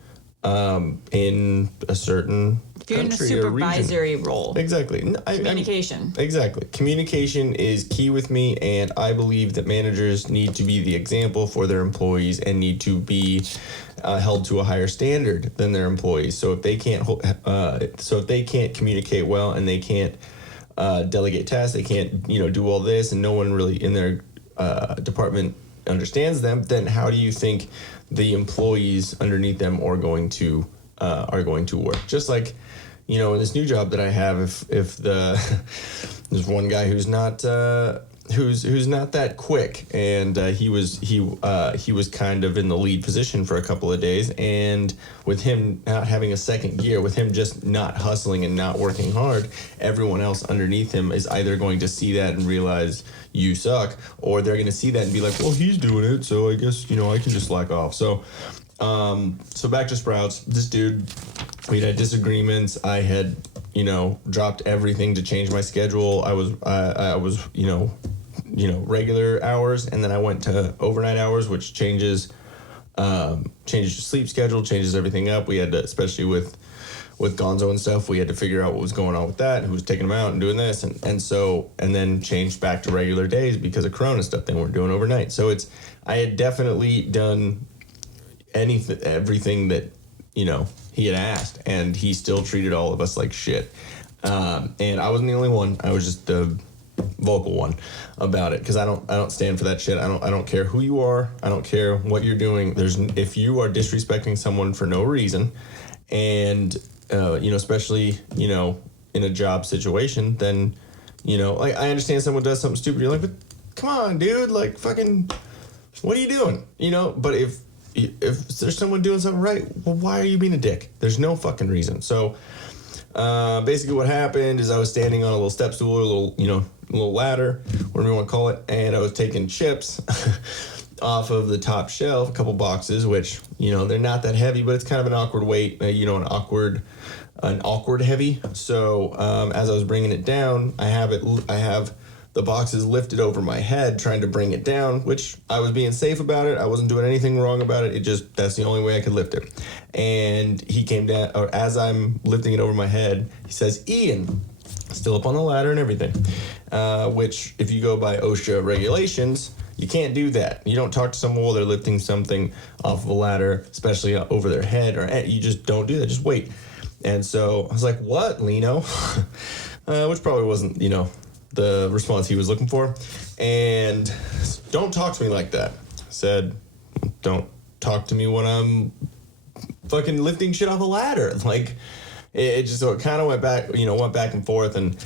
in a certain If you're in a country or region. supervisory role. Exactly. Communication. Exactly. Communication is key with me, and I believe that managers need to be the example for their employees and need to be held to a higher standard than their employees. So if they can't communicate well and they can't delegate tasks, they can't do all this, and no one really in their department understands them, then how do you think the employees underneath them are going to work? Just like, in this new job that I have, if there's one guy who's not who's not that quick, and he was kind of in the lead position for a couple of days, and with him not having a second gear, with him just not hustling and not working hard, everyone else underneath him is either going to see that and realize you suck, or they're going to see that and be like, well, he's doing it, so I guess I can just slack off. So back to Sprouts. This dude, we had disagreements. I had dropped everything to change my schedule. I was regular hours, and then I went to overnight hours, which changes your sleep schedule, changes everything up. We had to, especially with Gonzo and stuff, we had to figure out what was going on with that, who was taking him out and doing this, and then changed back to regular days because of Corona stuff. They weren't doing overnight. So I had definitely done everything that he had asked, and he still treated all of us like shit. And I wasn't the only one. I was just the vocal one about it, because I don't stand for that shit. I don't care who you are. I don't care what you're doing. If you are disrespecting someone for no reason, and especially in a job situation, then like, I understand someone does something stupid. You're like, but come on, dude, like, fucking, what are you doing? But if there's someone doing something right, well, why are you being a dick? There's no fucking reason. So basically what happened is I was standing on a little step stool, or a little ladder, whatever you want to call it, and I was taking chips off of the top shelf, a couple boxes, which they're not that heavy, but it's kind of an awkward weight, an awkward heavy. So as I was bringing it down, I have the boxes lifted over my head, trying to bring it down, which I was being safe about it. I wasn't doing anything wrong about it. That's the only way I could lift it. And he came down, or as I'm lifting it over my head, he says, "Ian," still up on the ladder and everything, which if you go by OSHA regulations, you can't do that. You don't talk to someone while they're lifting something off of a ladder, especially over their head, or you just don't do that. Just wait. And so I was like, "What, Lino?" Which probably wasn't, the response he was looking for. And "Don't talk to me like that." I said, "Don't talk to me when I'm fucking lifting shit off a ladder." Like, it just, so it kind of went back and forth. And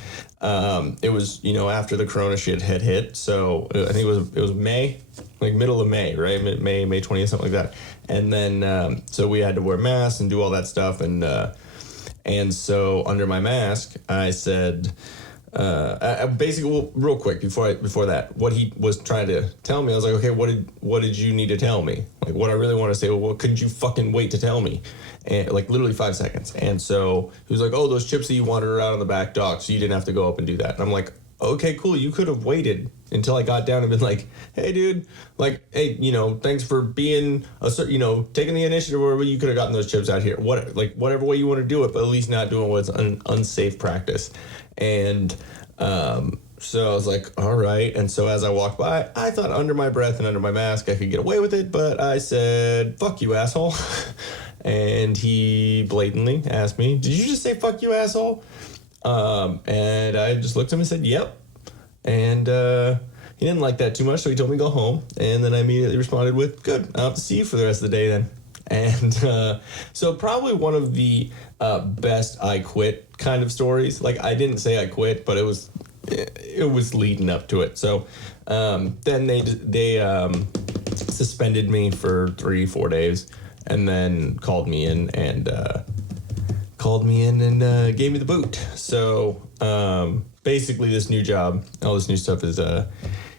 it was, after the Corona shit had hit. So I think it was May, like middle of May, right? May 20th, something like that. And then, so we had to wear masks and do all that stuff. And so under my mask, I said, basically, well, real quick before that, what he was trying to tell me, I was like, okay, what did you need to tell me? Like, what I really want to say, well, couldn't you fucking wait to tell me? And like literally 5 seconds. And so he was like, "Oh, those chips that you wanted are out on the back dock, so you didn't have to go up and do that." And I'm like, okay, cool. You could have waited until I got down and been like, "Hey, dude, like, hey, thanks for being taking the initiative, or whatever. You could have gotten those chips out here. Whatever way you want to do it, but at least not doing what's an unsafe practice." And so I was like, all right. And so as I walked by, I thought under my breath and under my mask I could get away with it, but I said, "Fuck you, asshole." And he blatantly asked me, "Did you just say fuck you, asshole?" And I just looked at him and said, "Yep." And he didn't like that too much, so he told me to go home. And then I immediately responded with, "Good, I'll have to see you for the rest of the day then." And so probably one of the best I quit kind of stories. Like, I didn't say I quit, but it was leading up to it. So then they suspended me for 3-4 days, and then called me in and gave me the boot. So basically, this new job, all this new stuff is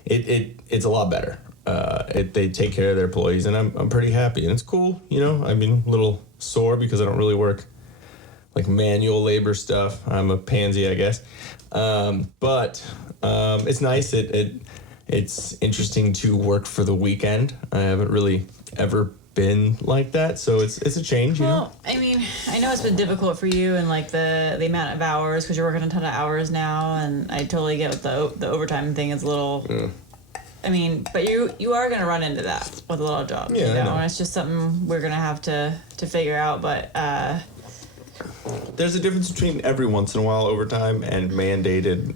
it's a lot better. They take care of their employees, and I'm pretty happy, and it's cool. I mean, a little sore because I don't really work like manual labor stuff. I'm a pansy, I guess. But it's nice. It's interesting to work for the weekend. I haven't really ever been like that, so it's a change. Well, I mean, I know it's been difficult for you, and like the amount of hours, because you're working a ton of hours now, and I totally get what the overtime thing is a little. Yeah. I mean, but you are gonna run into that with a lot of jobs, yeah, and it's just something we're gonna have to figure out. But there's a difference between every once in a while overtime and mandated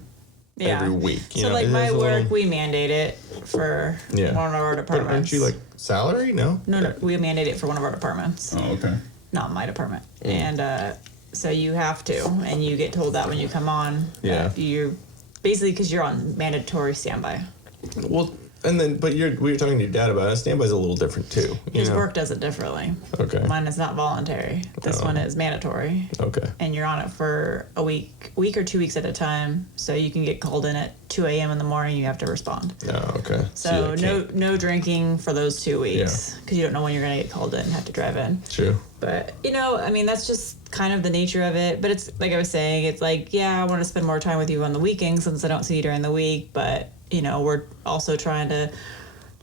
every week. So like my work, we mandate it for one of our departments. But aren't you like salary? No, we mandate it for one of our departments. Oh, okay. Not my department, and so you have to, and you get told that when you come on. Yeah. You're basically, because you're on mandatory standby. Well, and then, but we were talking to your dad about it. Standby's a little different too. His work does it differently. Okay. Mine is not voluntary. This one is mandatory. Okay. And you're on it for a week or 2 weeks at a time. So you can get called in at 2 a.m. in the morning. You have to respond. Oh, okay. So no drinking for those 2 weeks because you don't know when you're going to get called in and have to drive in. True. But, I mean, that's just kind of the nature of it. But it's like I was saying, it's like, I want to spend more time with you on the weekends since I don't see you during the week. But, we're also trying to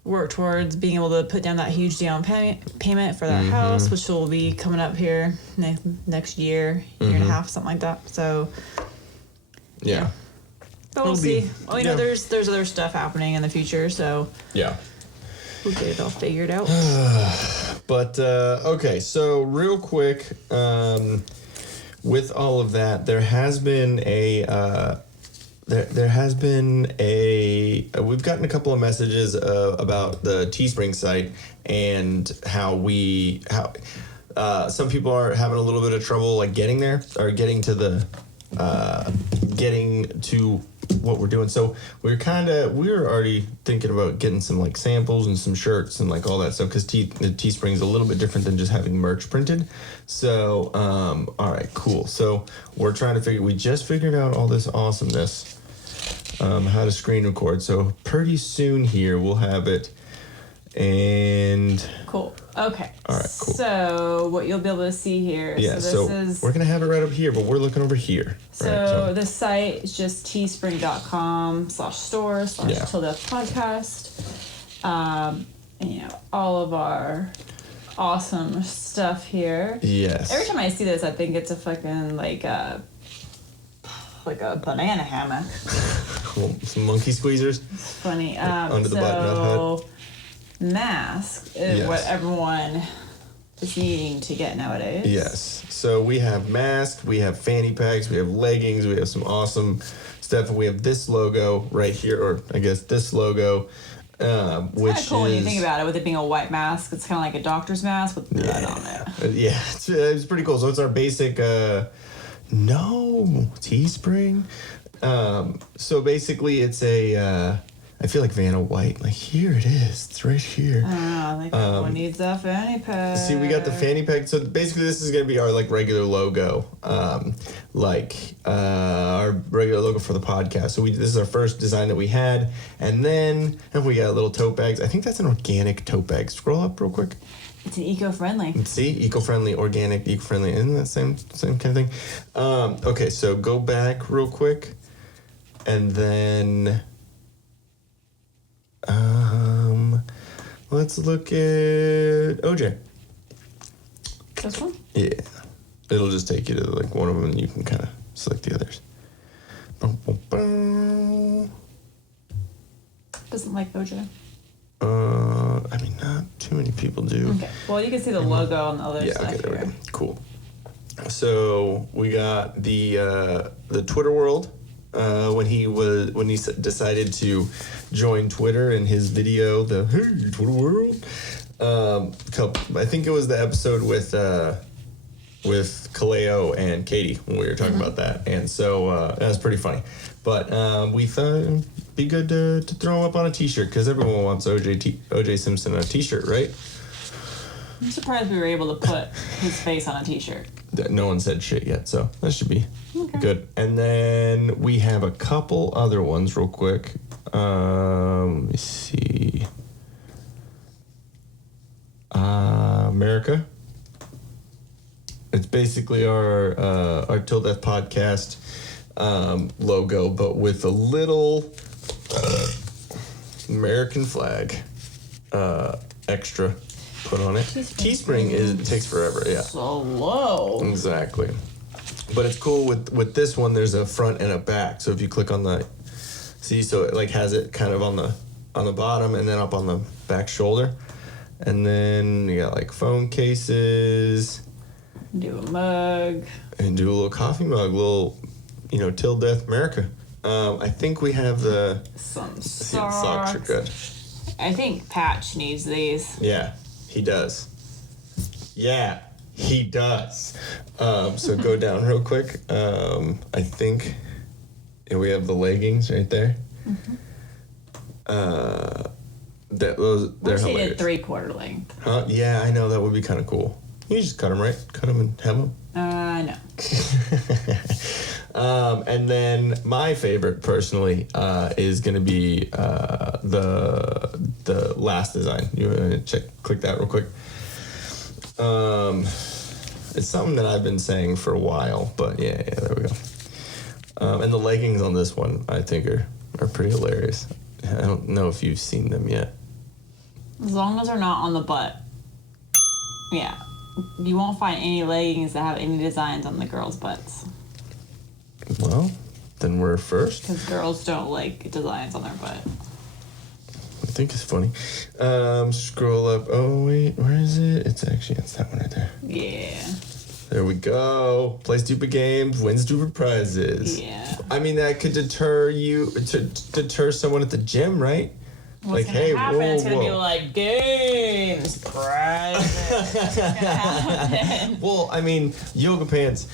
work towards being able to put down that huge down payment for that house, which will be coming up here next year and a half, something like that. So, yeah. But we'll see. There's other stuff happening in the future, so yeah, we'll get it all figured out. But okay, so real quick, with all of that, there has been we've gotten a couple of messages about the Teespring site and how some people are having a little bit of trouble like getting there or getting to what we're doing. So we were already thinking about getting some like samples and some shirts and like all that stuff because the Teespring is a little bit different than just having merch printed. So all right, cool. So we're trying to we just figured out all this awesomeness, how to screen record. So pretty soon here we'll have it. And cool. Okay. All right, cool. So what you'll be able to see here. Yeah, so this is we're gonna have it right up here, but we're looking over here. So the site is just teespring.com/store/tilldeathpodcast. And all of our awesome stuff here. Yes. Every time I see this, I think it's a fucking like a banana hammock. Cool. Some monkey squeezers. It's funny. Under the button-up hood. Mask is what everyone is needing to get nowadays. Yes. So we have masks, we have fanny packs, we have leggings, we have some awesome stuff, and we have this logo right here, or I guess this logo, which kind of cool when you think about it. With it being a white mask, it's kind of like a doctor's mask with blood on it. Yeah, it's pretty cool. So it's our basic. Teespring. So basically, it's a. I feel like Vanna White. Like, here it is. It's right here. I think everyone needs a fanny pack. See, we got the fanny pack. So basically, this is going to be our, like, regular logo. Our regular logo for the podcast. So this is our first design that we had. And then we got little tote bags. I think that's an organic tote bag. Scroll up real quick. It's an eco-friendly. See? Eco-friendly, organic, eco-friendly. Isn't that same kind of thing? Okay, so go back real quick. And then... let's look at OJ. This one? Yeah. It'll just take you to like one of them and you can kind of select the others. Doesn't like OJ. I mean, not too many people do. Okay. Well, you can see the logo on the other stuff. Okay, there we go. Cool. So we got the Twitter world. When he decided to join Twitter in his video, the Hey Twitter World, I think it was the episode with Kaleo and Katie when we were talking about that, and so that was pretty funny. But we thought it'd be good to throw him up on a T-shirt because everyone wants OJ Simpson on a T-shirt, right? I'm surprised we were able to put his face on a T-shirt. No one said shit yet, so that should be good. And then we have a couple other ones real quick. Let me see. America. It's basically our Till Death podcast logo, but with a little American flag extra put on it. Teespring it takes forever, yeah. So low. Exactly. But it's cool with this one, there's a front and a back. So if you click on the so it like has it kind of on the bottom and then up on the back shoulder. And then you got like phone cases. Do a mug. And do a little coffee mug, little Till Death America. I think we have some socks. The socks are good. I think Patch needs these. Yeah. He does. Yeah, he does. So go down real quick. I think we have the leggings right there. Mm-hmm. they're What if you hilarious. did 3/4 length? Yeah, I know that would be kind of cool. You just cut them, right? Cut them and hem them. No. And then my favorite, personally, is going to be the last design. You want to click that real quick? It's something that I've been saying for a while, but yeah, there we go. And the leggings on this one, I think, are pretty hilarious. I don't know if you've seen them yet. As long as they're not on the butt. Yeah. You won't find any leggings that have any designs on the girls' butts. Well, then we're first. Because girls don't like designs on their butt. I think it's funny. Scroll up. Oh, wait, where is it? It's that one right there. Yeah. There we go. Play stupid games, win stupid prizes. Yeah. I mean, that could deter someone at the gym, right? What's like, gonna hey, happen? whoa, It's gonna be whoa. like games, prizes. What's gonna happen? Well, I mean, yoga pants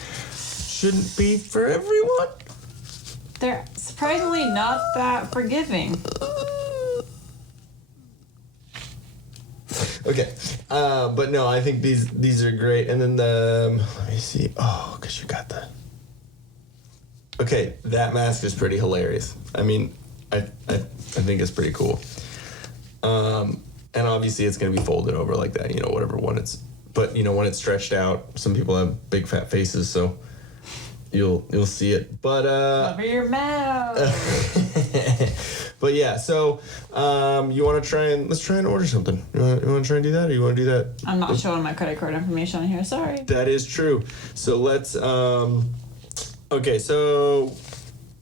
shouldn't be for everyone. They're surprisingly not that forgiving. Okay, but no, I think these are great. And then let me see. Oh, because you got the. Okay, that mask is pretty hilarious. I mean, I think it's pretty cool. And obviously it's gonna be folded over like that, whatever when it's. But when it's stretched out, some people have big fat faces, so you'll see it. But Cover your mouth. But yeah, so you want to let's try and order something. You want to try and do that, or you want to do that? I'm not showing my credit card information on here. Sorry. That is true. So let's. Okay, so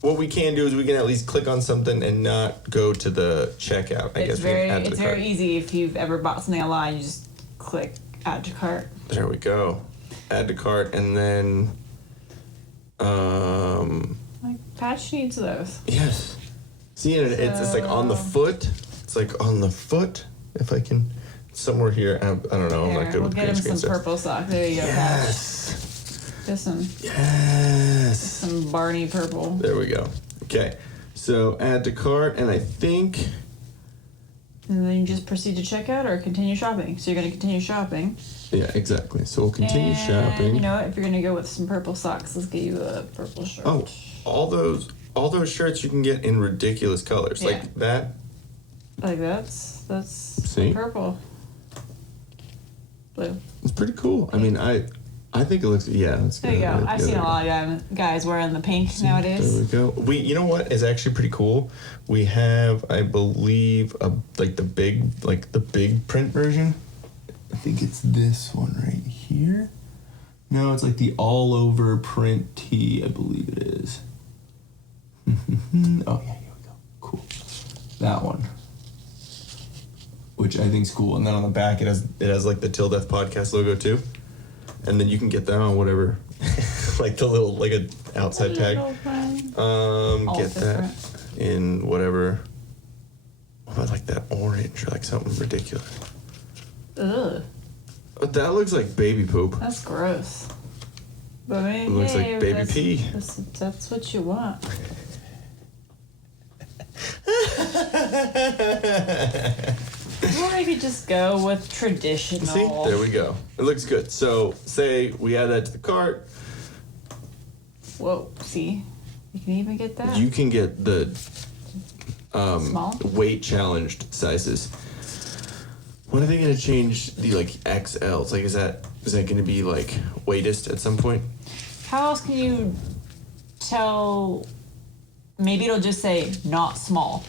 what we can do is we can at least click on something and not go to the checkout. I guess we can add to the cart. Very easy. If you've ever bought something online, you just click add to cart. There we go. Add to cart, and then. Like Patch needs those. Yes. See, and it's like on the foot. It's like on the foot. If I can, somewhere here. I don't know. I'm not good We'll with get him green screen some stuff. purple socks. There you go, Patch. Yes. Just some Yes. Barney purple. There we go. Okay. So add to cart, and I think. And then you just proceed to checkout or continue shopping. So you're going to continue shopping. Yeah, exactly. So we'll continue And shopping. you know what? If you're going to go with some purple socks, let's get you a purple shirt. Oh, all those shirts you can get in ridiculous colors, Yeah. like that. Like that's See? purple. Blue. It's pretty cool. I mean, I think it looks. Yeah, that's There you go. I've seen a lot of guys wearing the pink nowadays. There we go. You know what is actually pretty cool? We have, I believe, the big print version. I think it's this one right here. No, it's like the all over print tee. I believe it is. Oh yeah, here we go. Cool. That one. Which I think is cool. And then on the back it has like the Till Death Podcast logo too. And then you can get that on whatever, like the little, like a outside tag. Get that in whatever. What about like that orange or like something ridiculous? Ugh. That looks like baby poop. That's gross. But I mean, It looks like baby pee. That's what you want. Or you could just go with traditional. See, there we go. It looks good. So say we add that to the cart. Whoa, see? You can even get that. You can get the Small? weight challenged sizes. When are they gonna change the like XLs? Like is that gonna be like weightest at some point? How else can you tell? Maybe it'll just say not small.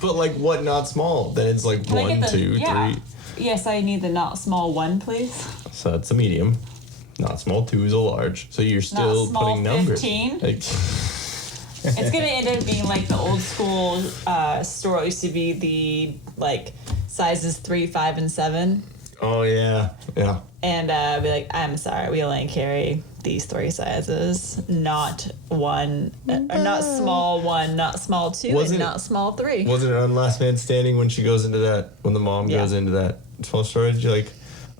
But like what not small? Then it's like Can I 1, get the 2, 3. Yes, I need the not small one, please. So that's a medium. Not small 2 is a large. So you're still Not small putting numbers. 15? Like, It's gonna end up being like the old school store. It used to be the like sizes 3, 5, and 7. oh yeah. Yeah. And be like, I'm sorry, we only carry these 3 sizes, not one, or not small 1, not small 2, Wasn't- and not small 3. Wasn't it on Last Man Standing when she goes into that, when the mom Yeah. goes into that small storage? You're like,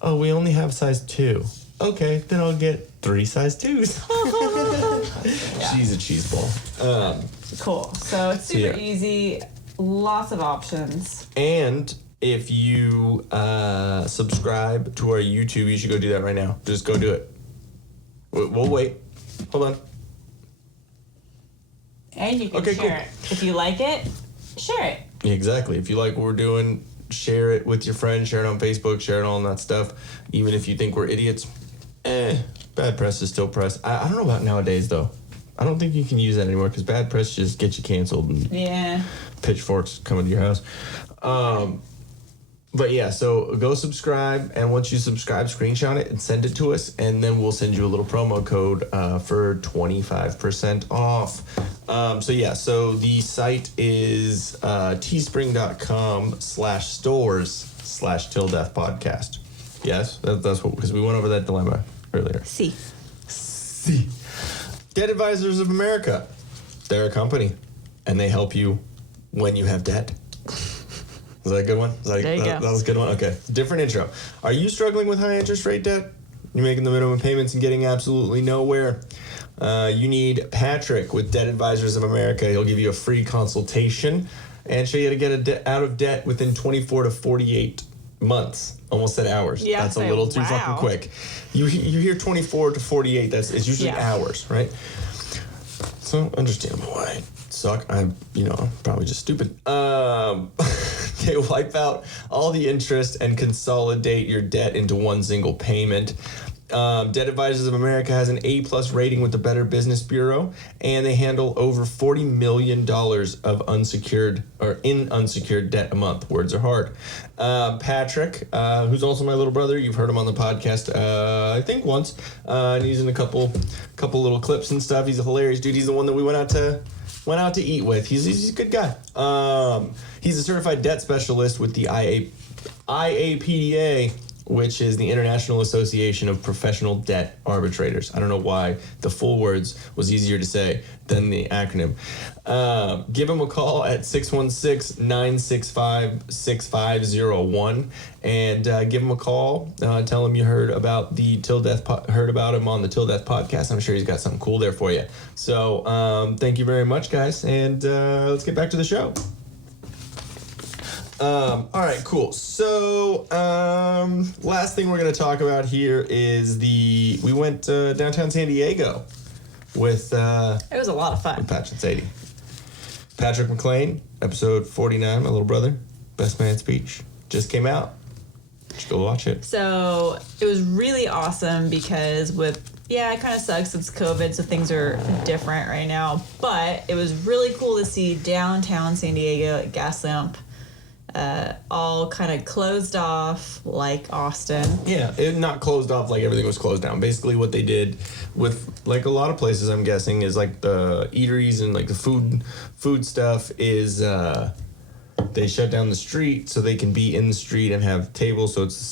oh, we only have size 2. okay, then I'll get 3 size 2s. She's a cheese ball. Cool. So it's super easy. Lots of options. And if you subscribe to our YouTube, you should go do that right now. Just go do it. We'll wait. Hold on. And you can share it. If you like it, share it. Exactly. If you like what we're doing, share it with your friends, share it on Facebook, share it on that stuff. Even if you think we're idiots, bad press is still press. I don't know about nowadays, though. I don't think you can use that anymore because bad press just gets you canceled and pitchforks coming to your house. But yeah, so go subscribe, and once you subscribe, screenshot it and send it to us, and then we'll send you a little promo code for 25% off. So the site is teespring.com/stores/tilldeathpodcast. Yes, that's what, because we went over that dilemma earlier. See. Debt Advisors of America. They're a company, and they help you when you have debt. Was that a good one? There you go. That was a good one? Okay. Different intro. Are you struggling with high interest rate debt? You're making the minimum payments and getting absolutely nowhere. You need Patrick with Debt Advisors of America. He'll give you a free consultation and show you how to get out of debt within 24 to 48 months. Almost said hours. Yeah, that's a little too fucking quick. You hear 24 to 48, it's usually hours, right? So understandable why I suck. I'm probably just stupid. They wipe out all the interest and consolidate your debt into one single payment. Debt Advisors of America has an A+ rating with the Better Business Bureau, and they handle over $40 million of unsecured debt a month. Words are hard. Patrick, who's also my little brother, you've heard him on the podcast, I think once, and he's in a couple little clips and stuff. He's a hilarious dude. He's the one that we went out to eat with. He's a good guy. He's a certified debt specialist with the IAPDA, which is the International Association of Professional Debt Arbitrators. I don't know why the full words was easier to say than the acronym. Give him a call at 616-965-6501 and give him a call. Tell him you heard about heard about him on the Till Death podcast. I'm sure he's got something cool there for you. So thank you very much, guys, and let's get back to the show. All right, cool. So, last thing we're going to talk about here is we went downtown San Diego with... it was a lot of fun. With Patrick Sadie. Patrick McLean, episode 49, my little brother, Best Man Speech, just came out. Just go watch it. So, it was really awesome because it kind of sucks. It's COVID, so things are different right now. But it was really cool to see downtown San Diego at Gaslamp. All kind of closed off like Austin. Yeah, not closed off like everything was closed down. Basically what they did with like a lot of places, I'm guessing, is like the eateries and like the food stuff is they shut down the street so they can be in the street and have tables, so it's a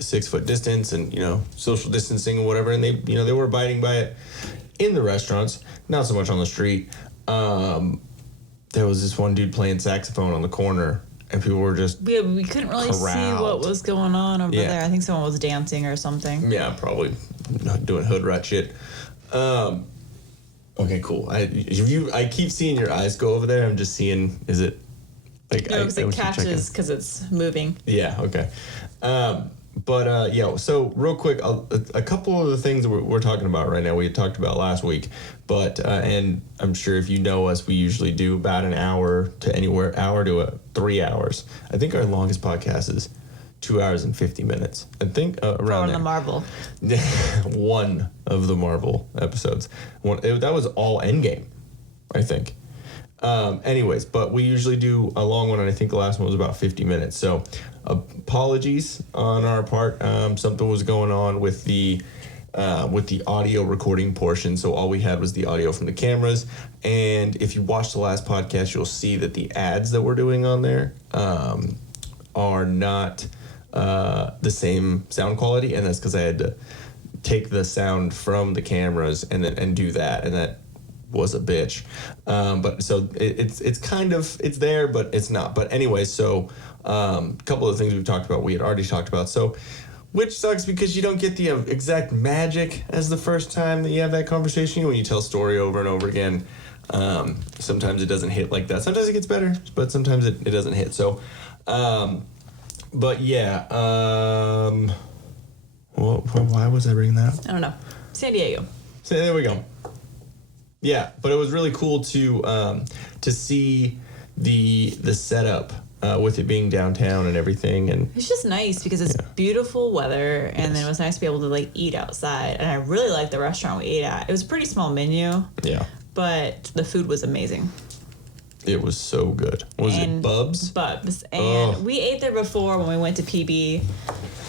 6 foot distance and social distancing or whatever, and they were abiding by it in the restaurants, not so much on the street. There was this one dude playing saxophone on the corner. And people were just we couldn't really see what was going on over there. I think someone was dancing or something. Yeah, probably doing hood rat shit. Okay, cool. I keep seeing your eyes go over there. I'm just seeing, is it like... No, because it catches because it's moving. Yeah, okay. So real quick, a couple of the things that we're talking about right now, we had talked about last week, but, and I'm sure if you know us, we usually do about an hour to 3 hours. I think our longest podcast is 2 hours and 50 minutes. I think around there. The Marvel. One of the Marvel episodes. That was all Endgame, I think. Anyways, but we usually do a long one, and I think the last one was about 50 minutes. So apologies on our part. Something was going on with the audio recording portion, so all we had was the audio from the cameras. And if you watch the last podcast, you'll see that the ads that we're doing on there are not the same sound quality, and that's because I had to take the sound from the cameras and do that, and that was a bitch. But so it's kind of, it's there, but it's not. But anyway, so a couple of things we've talked about, we had already talked about. So Which sucks because you don't get the exact magic as the first time that you have that conversation. When you tell a story over and over again, sometimes it doesn't hit like that. Sometimes it gets better, but sometimes it doesn't hit. So, but yeah. Why was I bringing that up? I don't know. San Diego. So there we go. Yeah, but it was really cool to see the setup with it being downtown and everything, and It's just nice because it's beautiful weather, and then it was nice to be able to like eat outside. And I really liked the restaurant we ate at. It was a pretty small menu, but the food was amazing. It was so good. Was it Bubs? Bubs, and we ate there before when we went to PB.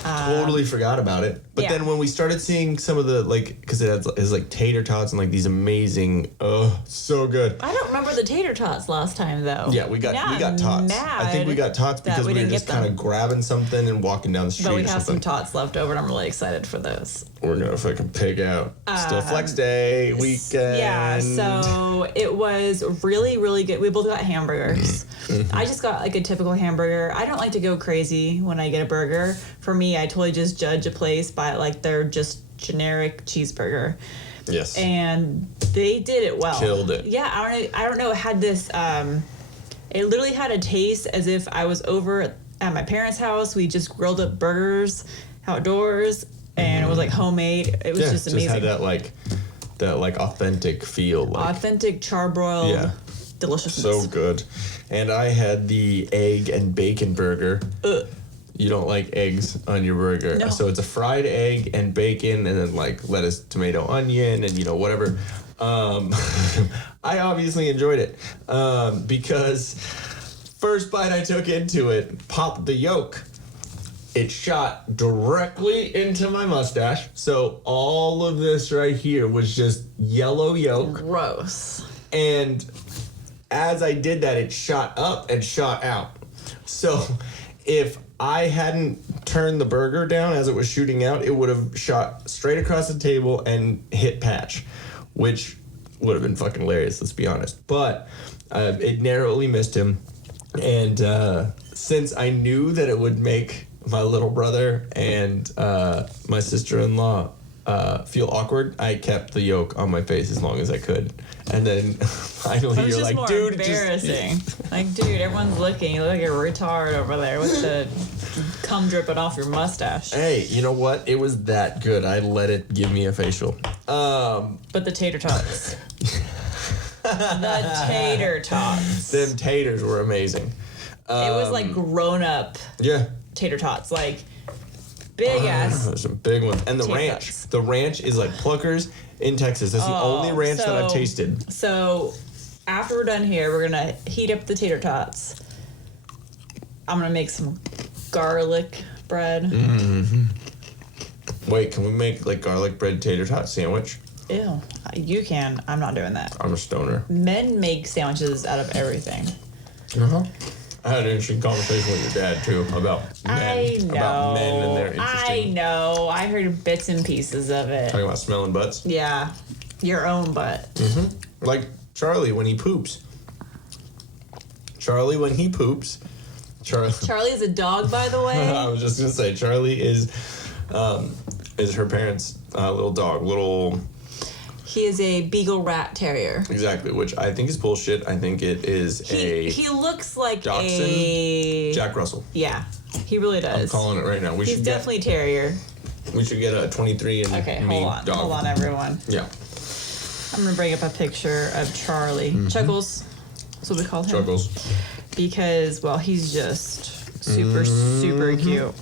Totally forgot about it. But then when we started seeing some of the, like, because it has like tater tots and like these amazing, so good. I don't remember the tater tots last time though. Yeah, we got tots. I think we got tots because we were just kind of grabbing something and walking down the street. But we or have something. some tots left over, and I'm really excited for those. We're gonna fucking pig out. Still flex day weekend. Yeah, so it was really, really good. We both got hamburgers. I just got like a typical hamburger. I don't like to go crazy when I get a burger. For me, I totally just judge a place by like their just generic cheeseburger. Yes. And they did it well. Killed it. Yeah, I don't know. It had this. It literally had a taste as if I was over at my parents' house. We just grilled up burgers outdoors, and it was like homemade. It was just amazing. Just had that like authentic feel. Like, authentic charbroiled deliciousness. So good. And I had the egg and bacon burger. You don't like eggs on your burger. No. So it's a fried egg and bacon and then like lettuce, tomato, onion, and whatever. I obviously enjoyed it because first bite I took into it, popped the yolk. It shot directly into my mustache. So all of this right here was just yellow yolk. Gross. And as I did that, it shot up and shot out. So if I hadn't turned the burger down as it was shooting out, it would have shot straight across the table and hit Patch, which would have been fucking hilarious, let's be honest. But it narrowly missed him. And since I knew that it would make my little brother and my sister-in-law feel awkward, I kept the yolk on my face as long as I could. And then finally you're like, dude, embarrassing. Like, dude, everyone's looking. You look like a retard over there with the cum dripping off your mustache. Hey, you know what? It was that good. I let it give me a facial. But the tater tots. The tater tots. Them taters were amazing. It was like grown up tater tots. Like big ass. There's some big ones. And the ranch. Tots. The ranch is like Pluckers in Texas. That's the only ranch that I've tasted. So after we're done here, we're going to heat up the tater tots. I'm going to make some garlic bread. Mm-hmm. Wait, can we make like garlic bread tater tot sandwich? Ew. You can. I'm not doing that. I'm a stoner. Men make sandwiches out of everything. I had an interesting conversation with your dad too about men. I know. About men and their interesting. I know. I heard bits and pieces of it. Talking about smelling butts. Yeah. Your own butt. Mm-hmm. Like Charlie when he poops. Charlie when he poops. Charlie is a dog, by the way. I was just gonna say Charlie is her parents' little dog. He is a beagle rat terrier. Exactly, which I think is bullshit. I think it is He looks like Dachshund, a Jack Russell. Yeah, he really does. I'm calling it right now. He's definitely terrier. We should get a 23 and Okay, me hold on. dog. Hold on, everyone. Yeah. I'm gonna bring up a picture of Charlie. Chuckles. That's what we call him. Chuckles. Because, well, he's just super, super cute.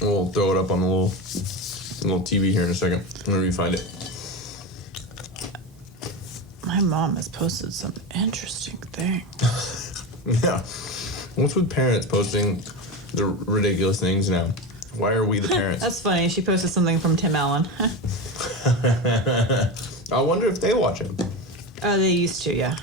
We'll throw it up on the little TV here in a second. Whenever you find it. My mom has posted some interesting things. Yeah. What's with parents posting the ridiculous things now? Why are we the parents? That's funny. She posted something from Tim Allen. I wonder if they watch him. Oh, they used to, yeah.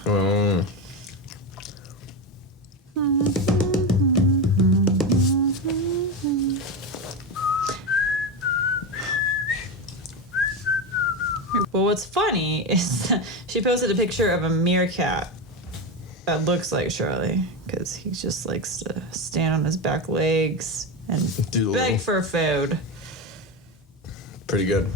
Well, what's funny is she posted a picture of a meerkat that looks like Charlie because he just likes to stand on his back legs and beg for food. Pretty good.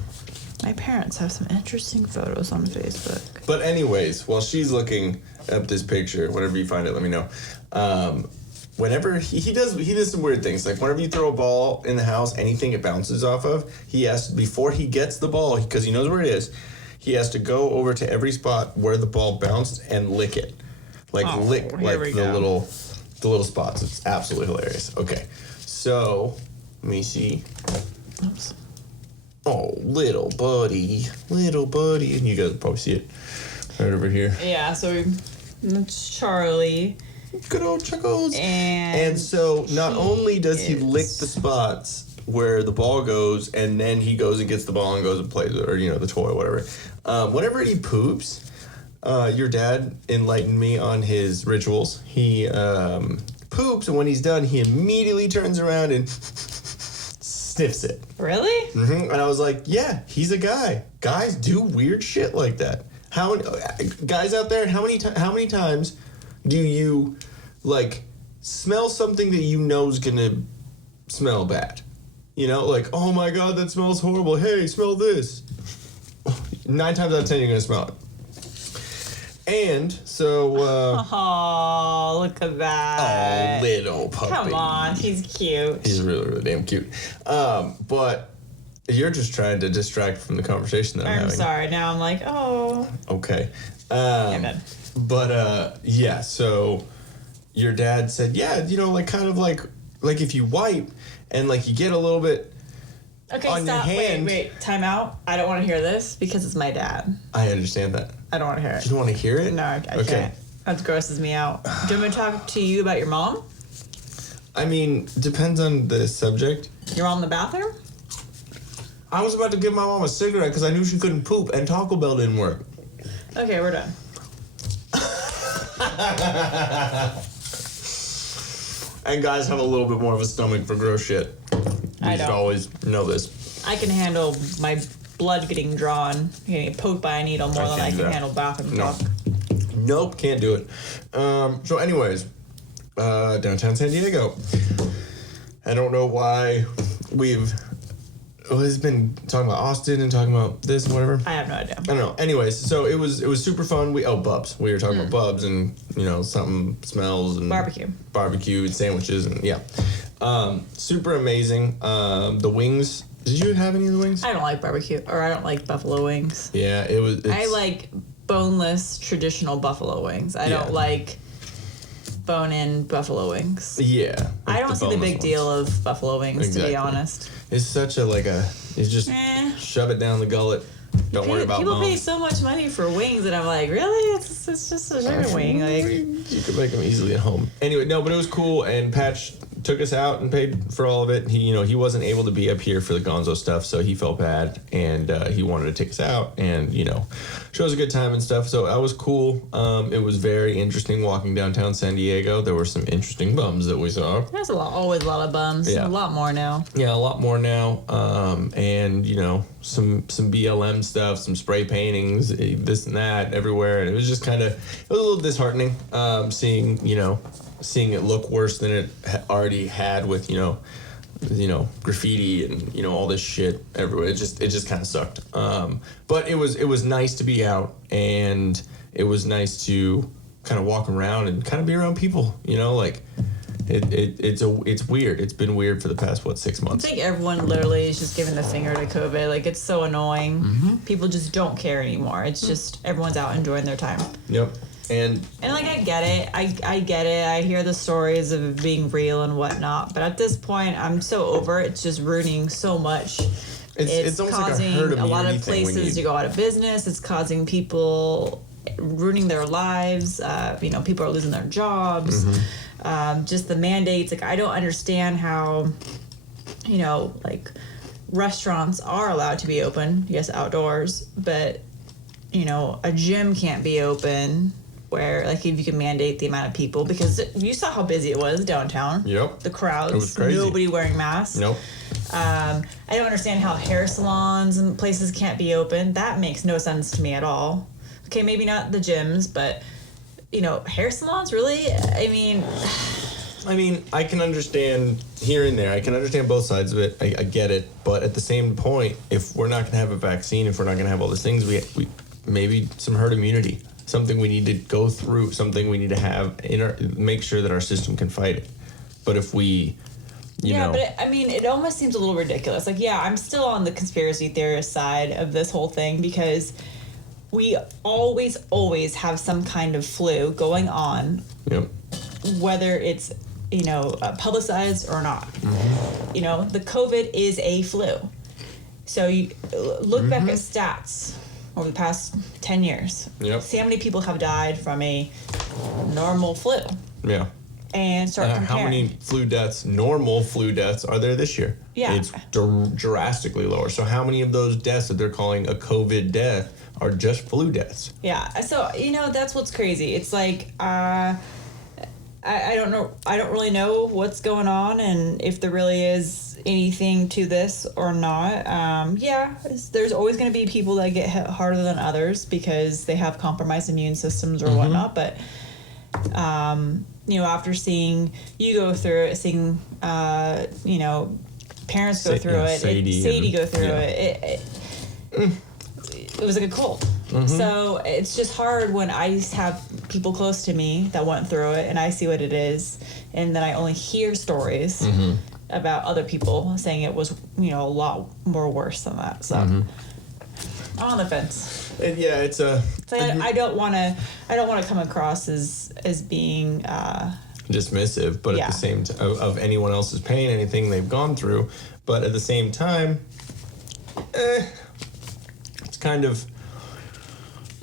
My parents have some interesting photos on Facebook. But anyways, while she's looking up this picture, whenever you find it, let me know. Whenever he does some weird things. Like whenever you throw a ball in the house, anything it bounces off of, he has to, before he gets the ball, because he knows where it is, he has to go over to every spot where the ball bounced and lick it. Like lick like the little spots. It's absolutely hilarious. Okay. So, let me see. Oops. Oh, little buddy. And you guys will probably see it right over here. Yeah, so that's Charlie. Good old Chuckles. And so not only does he lick the spots where the ball goes, and then he goes and gets the ball and goes and plays it, or, the toy or whatever. Whenever he poops, your dad enlightened me on his rituals. He poops, and when he's done, he immediately turns around and sniffs it. Really? Mm-hmm. And I was like, yeah, he's a guy. Guys do weird shit like that. How guys out there, how many times do you smell something that you know is gonna smell bad? Like, oh my god, that smells horrible. Hey, smell this. 9 times out of 10 you're gonna smell it. And so oh, look at that. Oh, little puppy. Come on, he's cute. He's really, really damn cute. But you're just trying to distract from the conversation that I'm having. I'm sorry. Now I'm like, oh. Okay. Amen. But yeah, so your dad said, yeah, kind of like if you wipe and you get a little bit on your hand. Wait, time out. I don't want to hear this because it's my dad. I understand that. I don't want to hear it. You don't want to hear it? No, I can't. That grosses me out. Do you want me to talk to you about your mom? I mean, depends on the subject. Your mom in the bathroom? I was about to give my mom a cigarette because I knew she couldn't poop and Taco Bell didn't work. Okay, we're done. And guys have a little bit more of a stomach for gross shit. I You should don't. always know this. I can handle my blood getting drawn, getting poked by a needle more than I can handle bathroom talk. Nope, can't do it. So anyways, downtown San Diego. I don't know why we've been talking about Austin and talking about this and whatever. I have no idea. I don't know. Anyways, so it was super fun. Bubs. We were talking about Bubs and something smells and barbecue and sandwiches and yeah. Super amazing. The wings. Did you have any of the wings? I don't like barbecue, or I don't like buffalo wings. Yeah, I like boneless traditional buffalo wings. I don't like bone-in buffalo wings. Yeah. I don't see the big deal of buffalo wings, to be honest. It's such it's just shove it down the gullet. Don't worry about people bones. pay so much money for wings, and I'm like, really? It's just a sugar wing. You could make them easily at home. Anyway, no, but it was cool, and Patch took us out and paid for all of it. He wasn't able to be up here for the Gonzo stuff, so he felt bad, and he wanted to take us out and show us a good time and stuff. So that was cool. It was very interesting walking downtown San Diego. There were some interesting bums that we saw. There's always a lot of bums. Yeah. A lot more now. Yeah, a lot more now. And some BLM stuff, some spray paintings, this and that everywhere, and it was just it was a little disheartening seeing it look worse than it already had with graffiti and all this shit everywhere. It just kind of sucked. But it was nice to be out, and it was nice to kind of walk around and kind of be around people. It's weird. It's been weird for the past 6 months. I think everyone literally is just giving the finger to COVID. It's so annoying. Mm-hmm. People just don't care anymore. It's just everyone's out enjoying their time. Yep. And I get it. I get it. I hear the stories of it being real and whatnot. But at this point, I'm so over it. It's just ruining so much. It's almost causing like a herd a lot of immunity places to go out of business. It's causing people ruining their lives. People are losing their jobs. Mm-hmm. Just the mandates. I don't understand how, restaurants are allowed to be open. Yes, outdoors, but a gym can't be open. Where if you can mandate the amount of people, because you saw how busy it was downtown. Yep. The crowds. It was crazy. Nobody wearing masks. Nope. I don't understand how hair salons and places can't be open. That makes no sense to me at all. Okay, maybe not the gyms, but hair salons, really? I mean, I mean, I can understand here and there. I can understand both sides of it. I get it. But at the same point, if we're not going to have a vaccine, if we're not going to have all these things, we maybe some herd immunity, something we need to go through, something we need to have make sure that our system can fight it. But if we, you know. But it almost seems a little ridiculous. Like, yeah, I'm still on the conspiracy theorist side of this whole thing because we always have some kind of flu going on. Yep. Whether it's, publicized or not. Mm-hmm. The COVID is a flu. So you look back at stats over the past 10 years. Yep. See how many people have died from a normal flu. Yeah. And start comparing. How many normal flu deaths are there this year? Yeah. It's drastically lower. So how many of those deaths that they're calling a COVID death are just flu deaths? Yeah. So, that's what's crazy. It's like, I don't know. I don't really know what's going on and if there really is anything to this or not. There's always going to be people that get hit harder than others because they have compromised immune systems or whatnot. But, after seeing you go through it, seeing, parents go through it, Sadie go through it, it was like a cult. Mm-hmm. So it's just hard when I have people close to me that went through it and I see what it is, and then I only hear stories about other people saying it was, a lot more worse than that. So I'm on the fence. It's a. So I don't want to come across as being dismissive, but at the same time of anyone else's pain, anything they've gone through. But at the same time, it's kind of.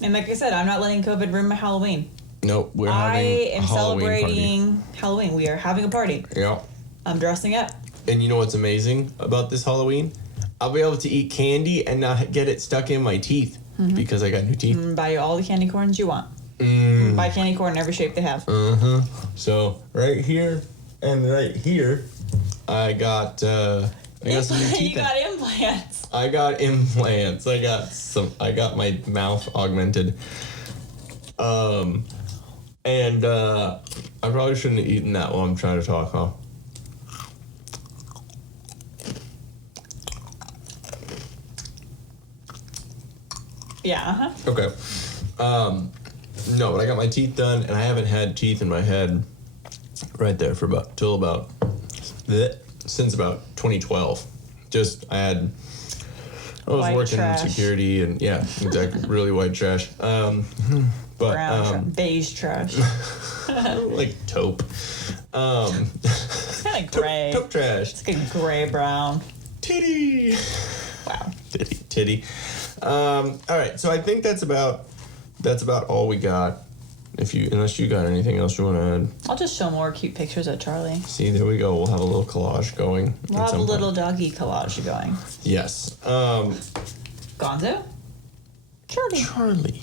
And like I said, I'm not letting COVID ruin my Halloween. Nope, we're having a Halloween celebrating party. Halloween. We are having a party. Yeah. I'm dressing up. And you know what's amazing about this Halloween? I'll be able to eat candy and not get it stuck in my teeth because I got new teeth. Buy you all the candy corns you want. Buy candy corn in every shape they have. So right here and right here, I got some new teeth. You got implants. I got implants. I got my mouth augmented. And I probably shouldn't have eaten that while I'm trying to talk, huh? Yeah, Okay. No, but I got my teeth done, and I haven't had teeth in my head right there since about 2012. I was White working trash. in security, and yeah, exactly, really white trash. But brown beige trash. like taupe. It's kind of gray. Taupe trash. It's like a gray brown. Titty. Wow. Titty. All right, so I think that's about all we got. Unless you got anything else you want to add. I'll just show more cute pictures of Charlie. See, there we go. We'll have a little collage going. We'll have a little doggy collage going. Yes. Gonzo? Charlie.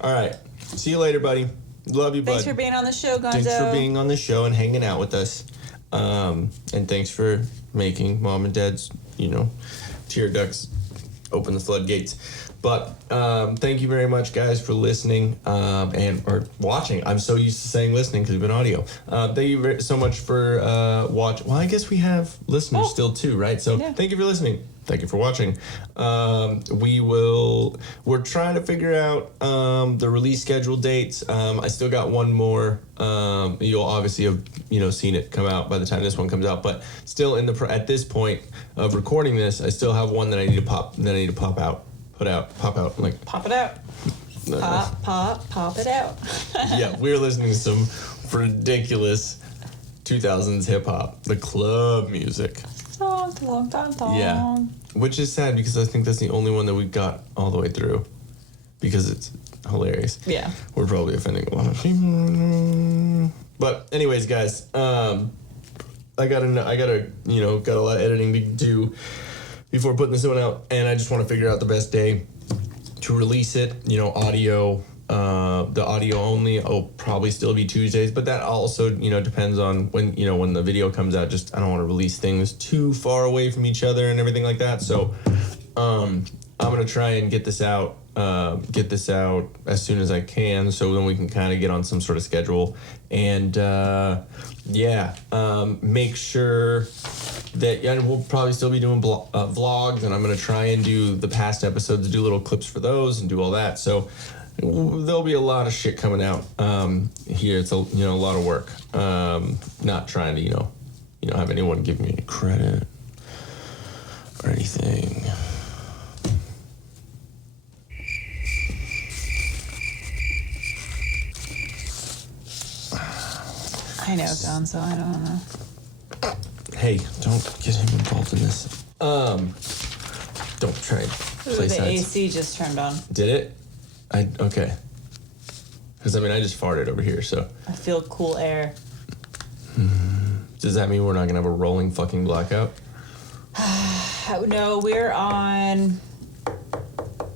All right. See you later, buddy. Love you, bud. Thanks for being on the show, Gonzo. Thanks for being on the show and hanging out with us. And thanks for making Mom and Dad's, tear ducts open the floodgates. But thank you very much, guys, for listening or watching. I'm so used to saying listening because we've been audio. Thank you so much for watching. Well, I guess we have listeners still too, right? So Thank you for listening. Thank you for watching. We're trying to figure out the release schedule dates. I still got one more. You'll obviously have seen it come out by the time this one comes out, but still at this point of recording this, I still have one that I need to pop out. Pop out. Pop it out. Pop it out. Yeah, we're listening to some ridiculous 2000s hip hop, the club music. Yeah, which is sad because I think that's the only one that we got all the way through because it's hilarious. Yeah, we're probably offending a lot of people. But anyways, guys, I got a lot of editing to do before putting this one out, and I just want to figure out the best day to release it. Audio, the audio only will probably still be Tuesdays, but that also, depends on when the video comes out. Just I don't want to release things too far away from each other and everything like that. So, I'm gonna try and get this out get this out as soon as I can, so then we can kind of get on some sort of schedule. And make sure that we'll probably still be doing vlogs, and I'm gonna try and do the past episodes, do little clips for those, and do all that. So there'll be a lot of shit coming out here. It's a lot of work. Not trying to have anyone give me any credit or anything. I know, Gonzo. I don't know. Hey, don't get him involved in this. Don't try and play The sides. AC just turned on. Did it? Okay. Because I just farted over here, so. I feel cool air. Does that mean we're not gonna have a rolling fucking blackout? No, we're on.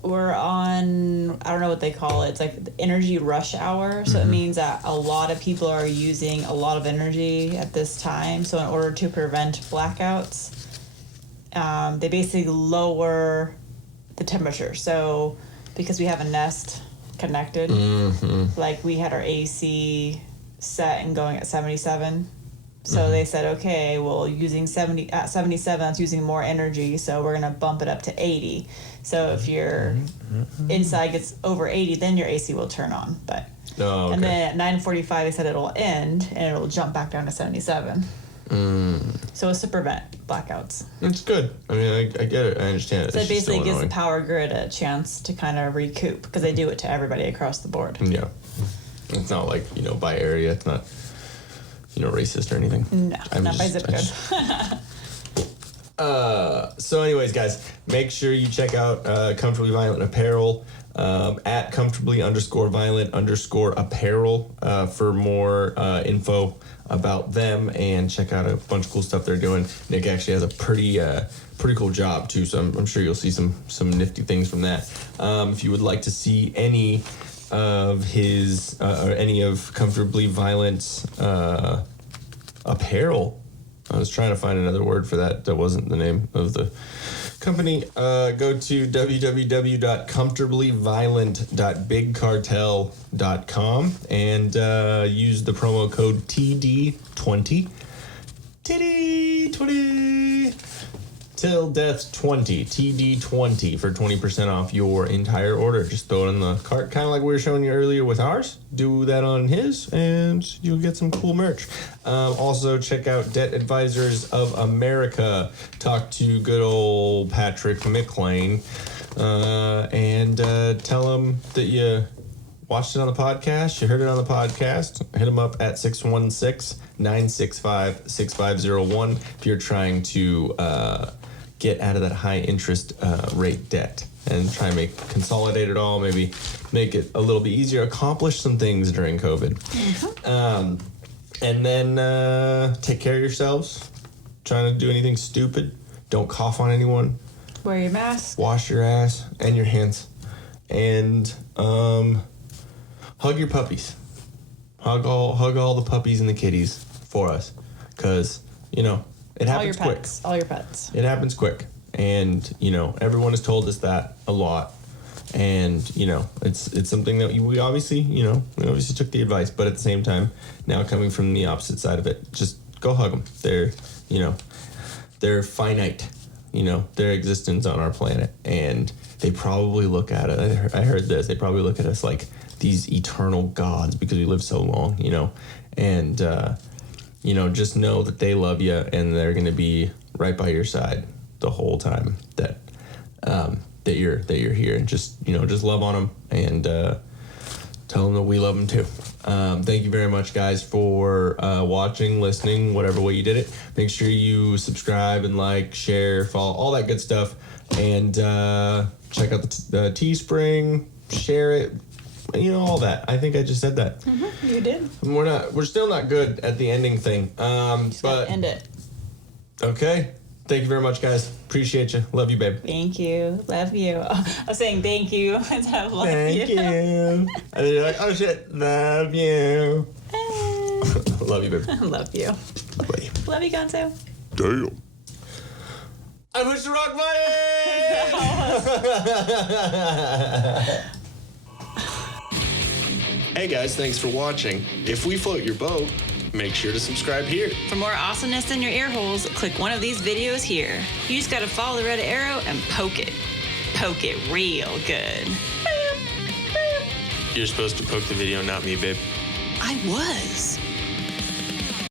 I don't know what they call it. It's like the energy rush hour. So it means that a lot of people are using a lot of energy at this time. So in order to prevent blackouts, they basically lower the temperature. So because we have a Nest connected, like we had our AC set and going at 77. So they said, okay, well, using 77, that's using more energy, so we're gonna bump it up to 80. So if your inside gets over 80, then your AC will turn on. But and then at 9:45, they said it'll end and it'll jump back down to 77. So it's to prevent blackouts. It's good. I get it. I understand it. So it It's just basically so gives the annoying. power grid a chance to kind of recoup, because they do it to everybody across the board. Yeah. It's not like, by area. It's not, racist or anything. No, not by zip code. So anyways, guys, make sure you check out Comfortably Violent Apparel at comfortably_violent_apparel for more info about them, and check out a bunch of cool stuff they're doing. Nick actually has a pretty cool job too, so I'm sure you'll see some nifty things from that. If you would like to see any of his or any of Comfortably Violent's apparel, I was trying to find another word for that wasn't the name of the company. Go to www.comfortablyviolent.bigcartel.com and use the promo code TD20. TD20. Till Death 20, TD20 for 20% off your entire order. Just throw it in the cart, kind of like we were showing you earlier with ours. Do that on his, and you'll get some cool merch. Also, check out Debt Advisors of America. Talk to good old Patrick McLean, and tell him that you watched it on the podcast, you heard it on the podcast. Hit him up at 616-965-6501 if you're trying to get out of that high interest rate debt and try and consolidate it all, maybe make it a little bit easier, accomplish some things during COVID. And then take care of yourselves. Trying to do anything stupid. Don't cough on anyone. Wear your mask. Wash your ass and your hands. And hug your puppies. Hug all the puppies and the kitties for us, because it happens quick. All your pets. It happens quick, and everyone has told us that a lot, and it's something that we obviously took the advice, but at the same time, now coming from the opposite side of it, just go hug them. They're finite, their existence on our planet, and they probably look at it. I heard this. They probably look at us like these eternal gods because we live so long, and just know that they love you and they're going to be right by your side the whole time that you're here. And just love on them and tell them that we love them too. Thank you very much, guys, for watching, listening, whatever way you did it. Make sure you subscribe and like, share, follow, all that good stuff, and check out the Teespring, share it. All that. I think I just said that. Mm-hmm, you did. We're still not good at the ending thing. But end it. Okay. Thank you very much, guys. Appreciate you. Love you, babe. Thank you. Love you. I was saying thank you instead of love Thank you. And then you're like, oh shit, love you. Love you, babe. Love you. Love you. Love you, Gonzo. Damn. I pushed the wrong button. Hey guys, thanks for watching. If we float your boat, make sure to subscribe here. For more awesomeness in your ear holes, click one of these videos here. You just gotta follow the red arrow and poke it. Poke it real good. You're supposed to poke the video, not me, babe. I was.